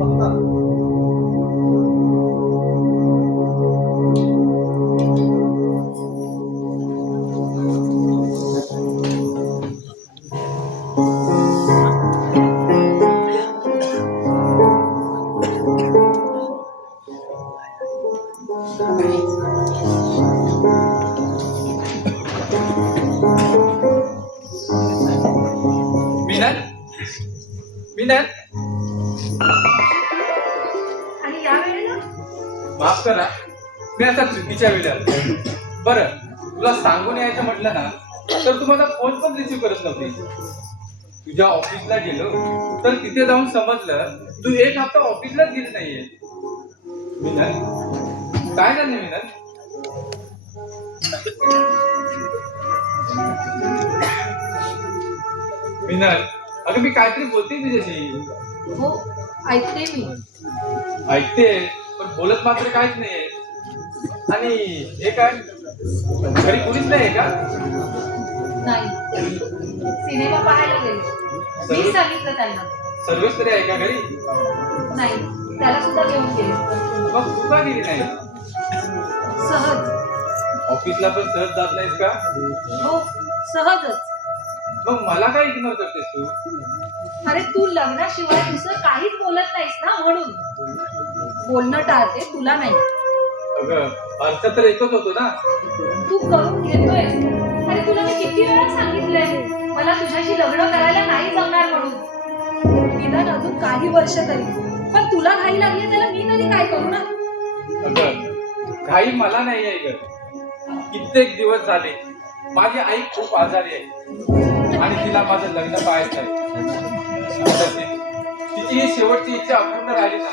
फक्त मिनल आणि या वेळेला माफ करा, मी आता चुकीच्या वेळेला आलो. बरं तुला सांगून यायचं म्हटलं ना तर तू माझा फोन पण रिसीव्ह करत नव्हती. तुझ्या ऑफिसला गेलो तर तिथे जाऊन समजलं तू 1 हप्ता ऑफिसलाच गेली नाहीये. मिनल काय झालं मिनल? मिनल अगं मी काहीतरी बोलते तुझ्याशी. हो ऐकते मी. ऐकते पण बोलत मात्र काहीच नाहीये. आणि हे काय घरी कोणीच नाहीये का? नाही, सिनेमा पाहायला गेले. मी सांगितलं त्यांना. सर्वच तरी आहे का घरी? नाही, त्याला सुद्धा घेऊन गेले. मग तू का गेली नाही? सहज. ऑफिसला पण सहज जात नाहीस का? हो सहजच. मग मला काय इग्नोर करतेस तू? अरे तू लग्नाशिवाय दुसरं काहीच बोलत नाहीस ना, म्हणून बोलणं टाळते, तुला नाही. अगं अर्थ तर एकच होतो ना. तू करून घेतोय. अरे तुला मी किती वेळा सांगितलंय मला तुझ्याशी लग्न करायला नाही जमणार म्हणून. निदान अजून काही वर्ष तरी. पण तुला घाई लागली त्याला मी तरी काय करू ना. अगं घाई मला नाही आहे ग. कित्येक दिवस झाले माझी आई खूप आजारी आहे आणि तिला माझं लग्न पाहायचं आहे. तिची ही शेवटची इच्छा अपूर्ण राहिली ना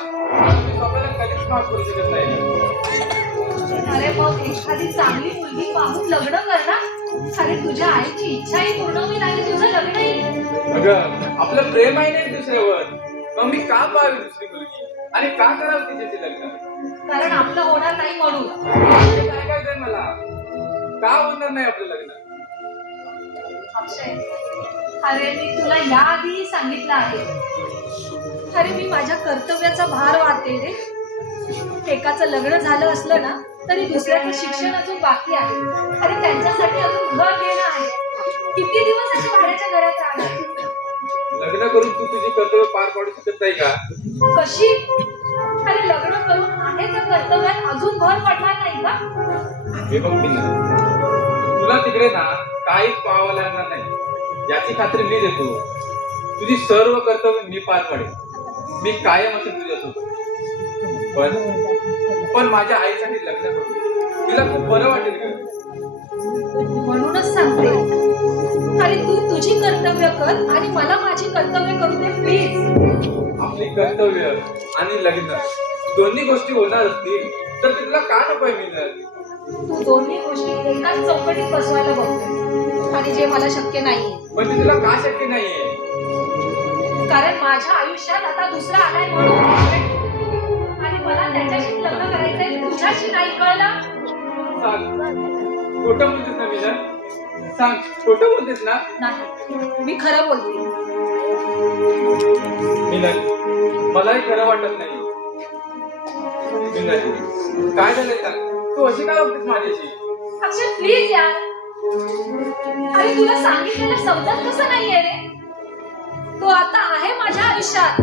मी स्वतःला कधीच माफ करू शकत नाही. अरे मग एखादी चांगली मुलगी पाहून लग्न कर ना. अरे तुझ्या आईची इच्छाही पूर्ण होईल आणि तुझं लग्नही. अगं आपलं प्रेम आहे नाही दुसऱ्यावर. मग मी का पाहावी दुसरी मुलगी आणि का करावं तिच्याशी लग्न. कारण आपलं होणार नाही म्हणून. हे काय काय जाईल मला. का होणार नाही आपलं लग्न. अक्षय अरे मी तुला याआधी सांगितलं आहे. अरे मी माझ्या कर्तव्याचा भार वाटते रे. एकाचं लग्न झालं असलं ना तरी दुसऱ्याचं शिक्षण अजून बाकी आहे. अरे त्यांच्यासाठी अजून घर घेणं आहे. किती दिवस अशा भाड्याच्या घरात राहणार. लग्न करून तू तुझी कर्तव्य पार पाडू शकत नाही का. कशी. अरे लग्न करून आहे त्या कर्तव्यात अजून भर पडणार नाही का. हे बघ मी तुला तिकडे ना काहीच पाहावं लागणार नाही याची खात्री मी देतो. तुझी सर्व कर्तव्य मी पार पाडेन. मी कायम असेल तुझ्यासोबत. पण माझ्या आईसाठी लग्न करू. तिला खूप बरं वाटेल का. म्हणूनच सांगते. अरे तू तुझी कर्तव्य कर आणि मला माझी कर्तव्य करू दे प्लीज. आपली कर्तव्य आणि लग्न दोन्ही गोष्टी होणार असतील तर ते तुला का नकोय मिळणार. तू दोन्ही गोष्टी एकाच चौकटीत बसवायला बघतोय आणि जे मला शक्य नाहीये. पण ते तुला का शक्य नाहीये. कारण माझ्या आयुष्यात आता दुसरा आलाय म्हणून. आणि मला त्याच्याशी लग्न करायचंय तुझ्याशी नाही. कळलं. सांग खोटं बोलतेस ना मिलन. सांग खोटं बोलतेस ना. नाही मी खरं बोलते. मिलन मलाही खरं वाटत नाही. मिलन काय झालंय सांग. तू अशी काय वागतेस माझ्याशी. अक्षय प्लीज यार. अरे तुला सांगितलेलं समजत कसं नाहीये रे. तो आता आहे माझ्या आयुष्यात.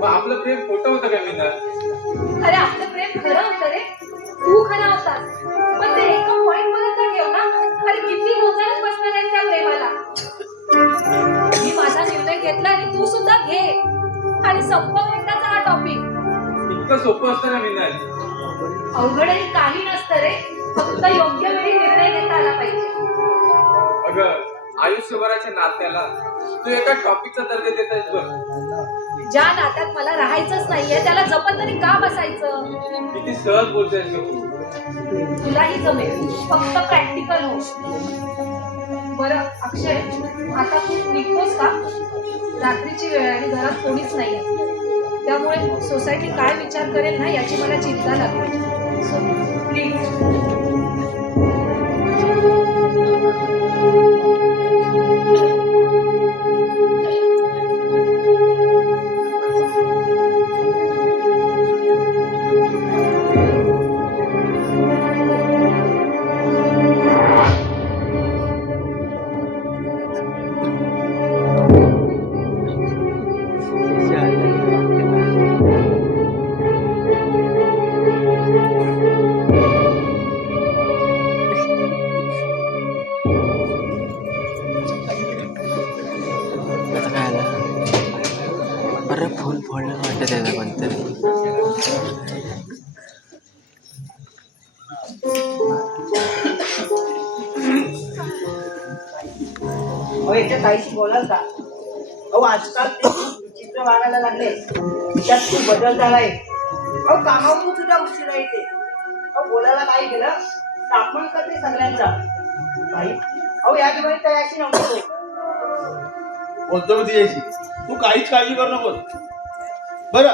मग आपलं प्रेम खोटं होतं का मिलन. अरे आपलं प्रेम खरं होतं रे. तू खरा होतास. पण ते एका पॉइंट पर्यंत ठेव ना. अरे किती मोजायला बसणार आहे त्या प्रेमाला. मी माझा निर्णय घेतला आणि तू सुद्धा घे आणि संपव एकदाचा हा टॉपिक. इतकं सोपं असतं ना मिलन. अवघडही काही नसतं रे. फक्त योग्य वेळी निर्णय घेता आला पाहिजे. अगं आयुष्यभराच्या नात्याला तू एका टॉपिकचा दर्जा देत आहेस बघ. ज्या नात्यात मला राहायचंच नाहीये त्याला जपत तरी का बसायचं. किती सहज बोलतेस तू. तुलाही जमेल. फक्त प्रॅक्टिकल हो. बरं अक्षय आता तू निघतोस का. रात्रीची वेळ आणि घरात कोणीच नाही. त्यामुळे सोसायटी काय विचार करेल ना याची मला चिंता लागली. So please. बरं फुल फोडलं वाटत आहे कोणतरी. याच्या काहीशी बोलाल का. अहो आजकाल ते खूप विचित्र वागायला लागले. त्यात खूप बदल झालाय. अहो कामावरून सुद्धा उशिरा येते. अहो बोलायला काय केलं तर आपण करते सगळ्यांचा. भाई अहो या दिवाळी काय अशी नव्हती. बोलतो मी तिच्याशी. तू काहीच काळजी करू नको. बरं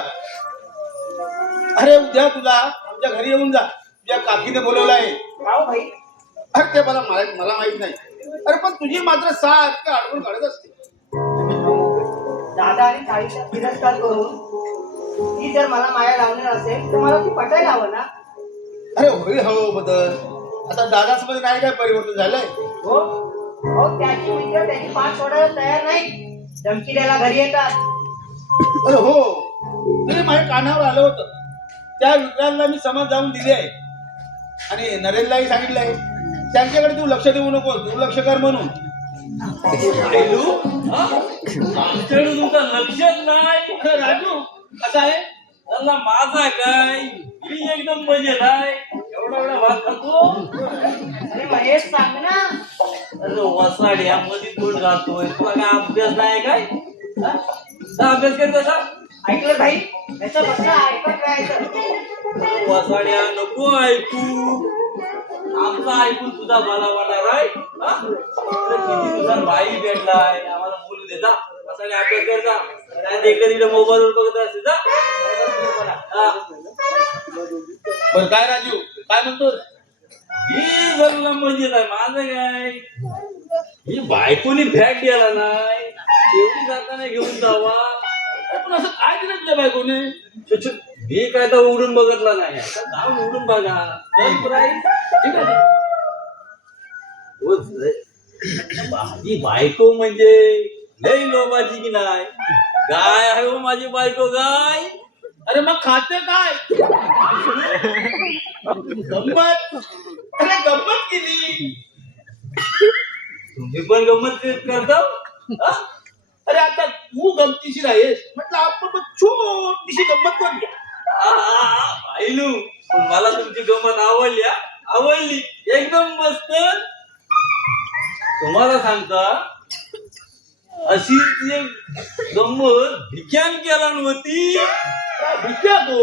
अरे उद्या तुला आमच्या घरी येऊन जा. तुझ्या काकीने बोलवलं आहे. अहो भाई अरे ते मला माहित नाही. अरे पण तुझी मात्र सारखं अडवून काढत असते. दादा आणि ताईचा तिरस्कार करून ती जर मला माया लावणार असेल तर मला ती पटायला हवं ना. अरे होईल हो बदल. आता दादासमध्ये नाही काय परिवर्तन झालंय. हो हो त्याची मित्र त्याची पाठ सोडायला तयार नाही. धमकी द्यायला घरी येतात. अरे हो ते माझ्या कानावर आलं होतं. त्या विक्रांतला मी समज जाऊन दिली आहे आणि नरेंद्रलाही सांगितलंय त्यांच्याकडे तू लक्ष देऊ नको, दुर्लक्ष कर म्हणून. आयलू, हा? आमच्याकडे तुमचं लक्षच नाही. अरे राजू कसं आहे? त्यांना माझा काय मी एकदम मजेत आहे. एवढा एवढा भात खातो. अरे महेश सांग ना. अरे वसाड्या मध्ये तोंड घालतोय, तुला काय अभ्यास नाही काय? हा? का अभ्यास करत असा? ऐकलं भाई, त्याचं फक्त ऐकत राहायचं. वसाड्या नको ऐकू, आमचा ऐकून तुझा मला होणार आहे. हा? अरे किती दिवसात बाई भेटलाय, आम्हाला बोलू देता. वसाड्या अभ्यास करता, नाही एखादी मोबाईलवर बघत असते जा. हा. पण काय राजू काय म्हणतोस? ही जरूर मजेत आहे, माझं काय ही बायकोनी फॅट द्यायला नाही, एवढी जाताना घेऊन जावा. अरे पण असं काय केलं तुझ्या बायकोने? मी काय तर उडून बघितला नाही, आता जाऊन उडून बघा. सरप्राईज. ठीक आहे. माझी बायको म्हणजे लई लोबाची की नाही, गाय आहे हो माझी बायको, गाय. अरे मग खाते काय? गंमत. अरे गंमत केली. तुम्ही पण गंमत करता. हा? अरे आता तू गमतीशीर आहेस म्हटलं आपण पण छोटीशी गंमत करूया. आईलू, पण मला तुमची गंमत आवडली. हा? आवडली एकदम मस्त. तुम्हाला सांगता अशी गंमत भिक्यान केला नव्हती. काय भिक्या तो?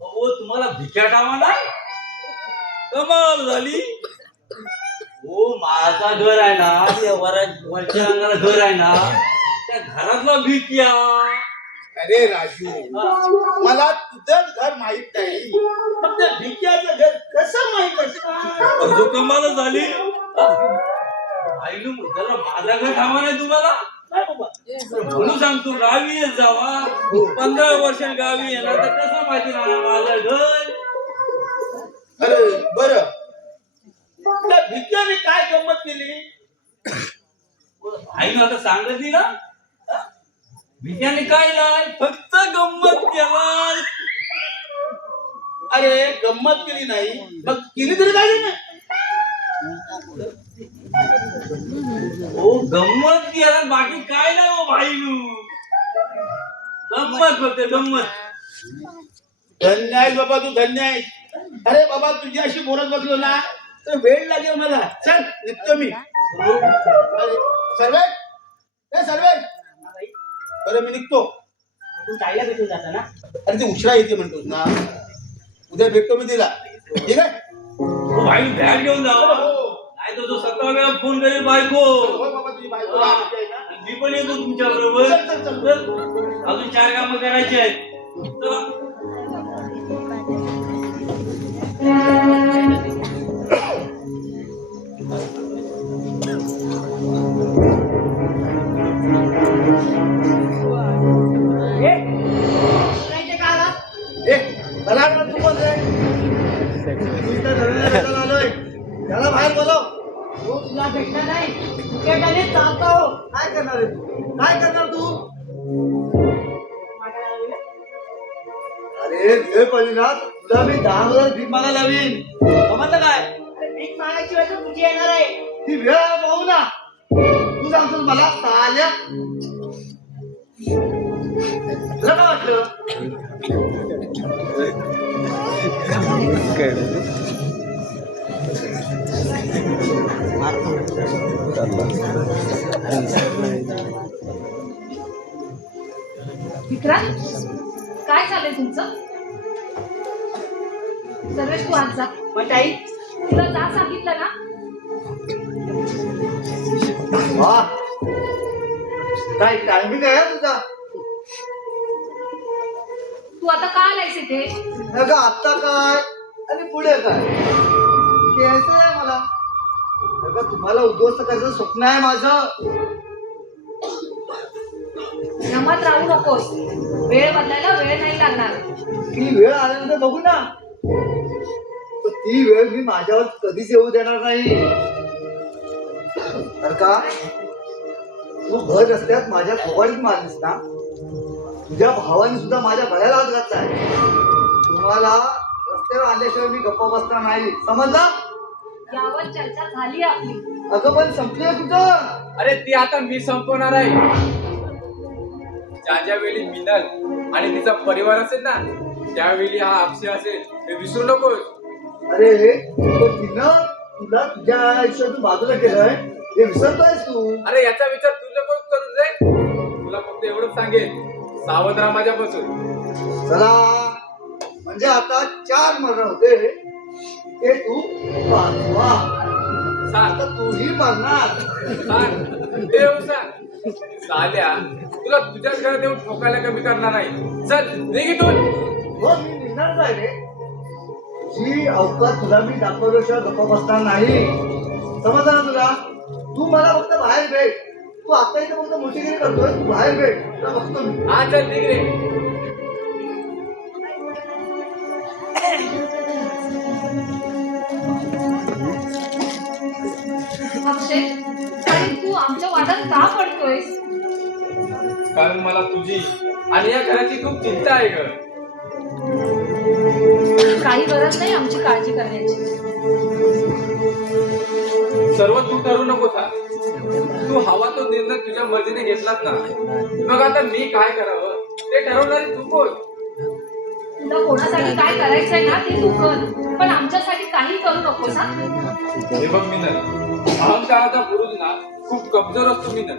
हो, तुम्हाला भिक्या टामा नाही, कमाल झाली. हो, माझा घर आहे ना, त्या वरच्या अंगाला घर आहे ना, त्या घरातला भिक्या. अरे राजू मला तुझंच घर माहित नाही, पण त्या भिक्याचं घर कसं माहित असतं? जो कमाल झाली. आईलू, त्याला माझा घर ठामा नाही तुम्हाला. काय बाबा? म्हणून सांगतो गावी येत जावा. 15 वर्षांनी गावी येणार तर कसं माहिती राहणार माझं घर. अरे बर त्या भिक्याने काय गंमत केली? आईनं आता सांगितली ना, भिक्याने काय नाही, फक्त गंमत केला. अरे गंमत केली नाही मग केली तरी काय नाही? हो, गंमत केला, बाकी काय नाही. हो भाईनू, गंमत फक्त गंमत. धन्य आहेस बाबा, तू धन्य आहेस. अरे बाबा तुझी अशी बोलत बसलो ना तर वेळ लागेल मला. चल निघतो मी. अरे सर्वे बरं मी निघतो. तू चायला भेटून जाता ना. अरे ती उशिरा येते म्हणतोस ना, उद्या भेटतो मी तिला. ठीक आहे? हो भाई, बॅग घेऊन जा. नाही तर तो 17 वेळा फोन करेल बायको. हो बाबा तुझी बायको राहते आहे ना. मी पण येतो तुमच्या बरोबर. चल, चल, चल. अजून 4 कामं करायची आहेत. चला. ए, चला ना, तू कोण रे? मी इथं धरणीला भेटायला आलोय. त्याला बाहेर बोलव. हो, तुला भेटणार नाही. क्रिकेटने चालतो. काय करणार आहे तू? काय करणार तू? अरे वेळ पडली ना, तुला मी 10,000 भीक मागायला लावीन. समजलं काय? भीक मागायची वेळ तर तुझी येणार आहे. ती वेळ पाहू ना. तू सांगतोस मला साल्या. तुला काय वाटलं? विक्रांत, काय चाललंय तुमचं? सर्वेश, तू आज जा. पण ताई, तुला जा सांगितलं ना. वा, काय टायमिंग आहे तुझा? तू आता का आलायस इथे? अगं आता काय आणि पुढे काय घ्यायचं आहे मला. अगं तुम्हाला उद्ध्वस्त करायचं स्वप्न आहे माझं. नमत राहू नकोस. वेळ बदलायला वेळ नाही लागणार. ती वेळ आल्यानंतर बघू ना. पण ती वेळ मी माझ्यावर कधीच येऊ देणार नाही. तर का तू भर रस्त्यात माझ्या खोबाडीत मारलीस ना, तुझ्या भावाने सुद्धा माझ्या गळ्याला हात घातलाय. तुम्हाला रस्त्यावर आल्याशिवाय मी गप्पा बसणार नाही, समजला? यावर चर्चा झाली आपली. अगं पण संपली तुझं. अरे ती आता मी संपवणार आहे. ज्या वेळी मिनल आणि तिचा परिवार असेल ना, त्यावेळी हा अक्षय असेल हे विसरू नकोस. अरे पण तिनं तुला तुझ्या आयुष्यातून बाजूला केलंय हे विसरतोयस तू. अरे याचा विचार तुझं कोण करून जाईल. तुला फक्त एवढंच सांगेन, सावध राहा माझ्यापासून. चला म्हणजे आता 4 मरण होते ते तू पाचवा. सांग आता तूही मरणार. सांग ते येऊ सांग. साल्या तुला तुझ्याच घरात येऊन ठोकायला कमी करणार नाही. चल निघ इथून. हो मी निघणार नाही रे. जी अवकात तुला मी दाखवल्याशिवाय गप्पा बसणार नाही, समजलं ना तुला? तू मला फक्त बाहेर भेट. तू आता इथे फक्त मोठीगिरी करतोय, तू बाहेर भेट, तुला बघतो मी. हा चल निघ रे. अक्षय, आणि तू आमच्या वादात का पडतोयस? कारण मला तुझी आणि या घराची खूप चिंता आहे ग. काही गरज नाही आमची काळजी करण्याची. सर्व तू करू नकोस हा. तू हवा तो निर्णय तुझ्या मर्जीने घेतलास ना. मग आता मी काय करावं ते ठरवणारी तू कोण. तुला कोणासाठी काय करायचंय ना ते तू कर, पण आमच्यासाठी काही करू नकोस हा. हे बघ मिनल, अहंकाराचा पुरुष ना खूप कमजोर असतो मिनल.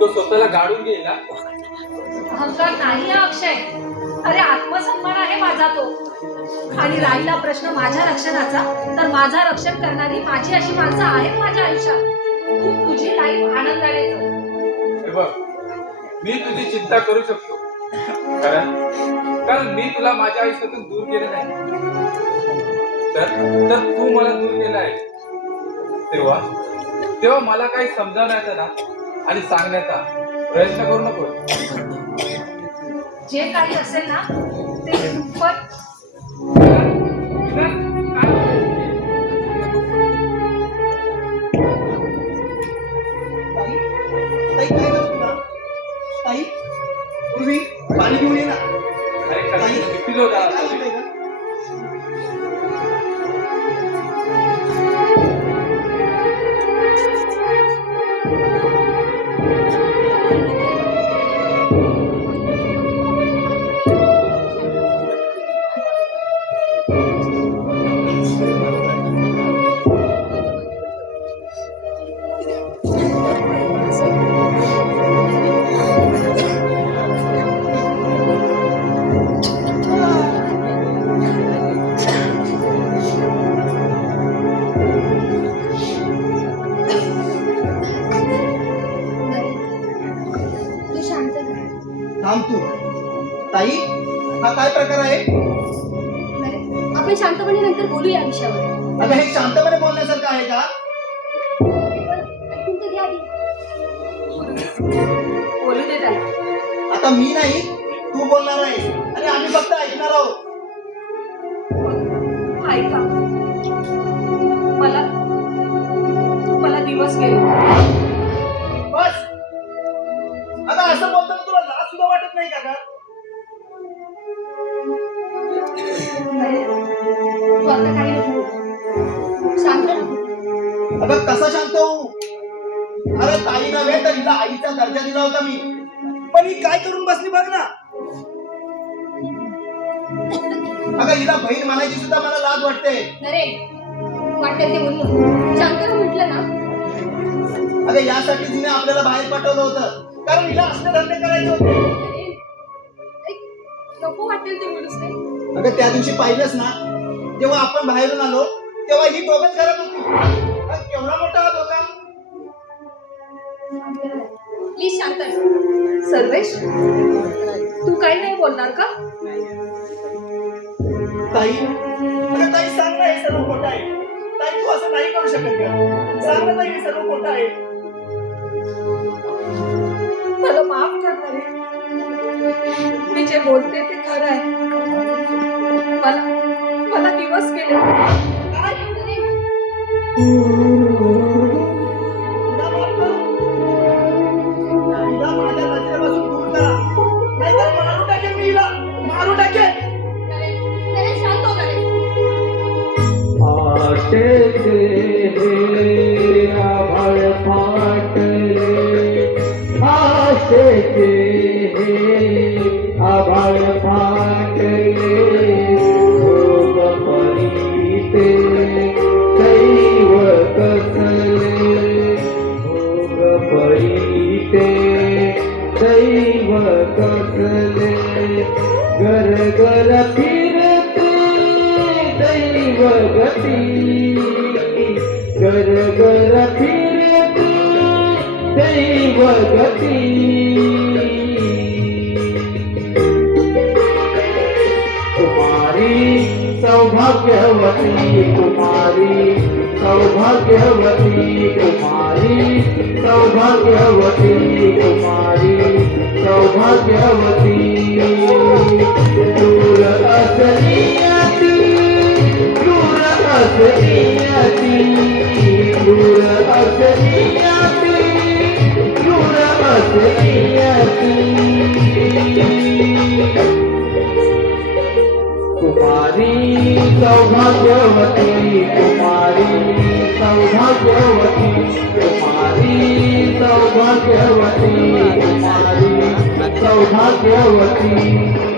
तो स्वतःला गाडून घेईल ना. अहंकार नाही हा अक्षय. अरे आत्मसन्मान आहे माझा तो. आणि राहिला प्रश्न माझ्या रक्षणाचा, तर माझा रक्षण करणारी माझी अशी माणसं आहेत माझ्या आयुष्यात. तू तुझी लाईफ आनंदाने जग. हे बघ, मी तुझी चिंता करू शकतो, कारण मी तुला माझ्या आयुष्यातून दूर केले नाही. तर तू मला दूर केला आहे. तेव्हा मला काही समजावण्याचा ना आणि सांगण्याचा प्रयत्न करू नको. जे काही असेल ना ते दुप्पट. ताई काय करतो तुला? ताई पूर्वी पाणी घेऊन ये ना. ताई काय होतंय का? तू शांत राहा. थांब तू. ताई हा काय प्रकार आहे? आपण शांतपणे नंतर बोलू या विषयावर. आता हे शांतपणे बोलण्यासारखं आहे का? पण ऐकून तर घ्या आधी. बोलू दे त्याला. आता मी नाही तू बोलणार आहे आणि आम्ही फक्त ऐकणार आहोत. ऐका, मला दिवस गेले. बस आता असं बोलताना तुला लाज सुद्धा वाटत नाही का? तू आता काही नको. शांत राहा. अगं कसा शांत होऊ? अरे ताई नव्हे तर हिला आईचा दर्जा दिला होता मी, पण ही काय करून बसली बघ ना. अगं हिला बहीण म्हणायची सुद्धा मला लाज वाटते. अरे वाटेल ते बोलू नको. शांत राहा म्हटलं ना. अगं यासाठी तिने आपल्याला बाहेर पाठवलं होतं, कारण हिला असले धंदे करायचे होते. अरे ऐक, नको वाटेल ते बोलूच नाही. अगं त्या दिवशी पाहिलंच ना, जेव्हा आपण बाहेरून आलो तेव्हा ही दोघंच घरात होती. अगं, केवढा मोठा हा धोका. प्लीज शांत राहा. सर्वेश, तू काही नाही बोलणार का? ताई अगं ताई सांग ना हे सर्व खोटं आहे. ताई तू असं नाही करू शकत का? सांग ना ताई हे सर्व खोटं आहे. मला माफ करणार आहे. मी जे बोलते ते खरं आहे. मला दिवस गेले. काय? हिला माफ कर. हिला माझ्या नजरेपासून दूर करा, नाहीतर मला आभाळ फाटले भोग परीते दैव कसले भोग परीते दैव कसले घर घर फिरते दैव गती घर घर फिरते दैव गती कुमारी सौभाग्यवती कुमारी सौभाग्यवती कुमारी सौभाग्यवती कुमारी सौभाग्यवती दूर असनियती दूर असनियती दूर असनियती दूर असनियती कुमारी सौभाग्यवती कुमारी सौभाग्यवती कुमारी सौभाग्यवती कुमारी सौभाग्यवती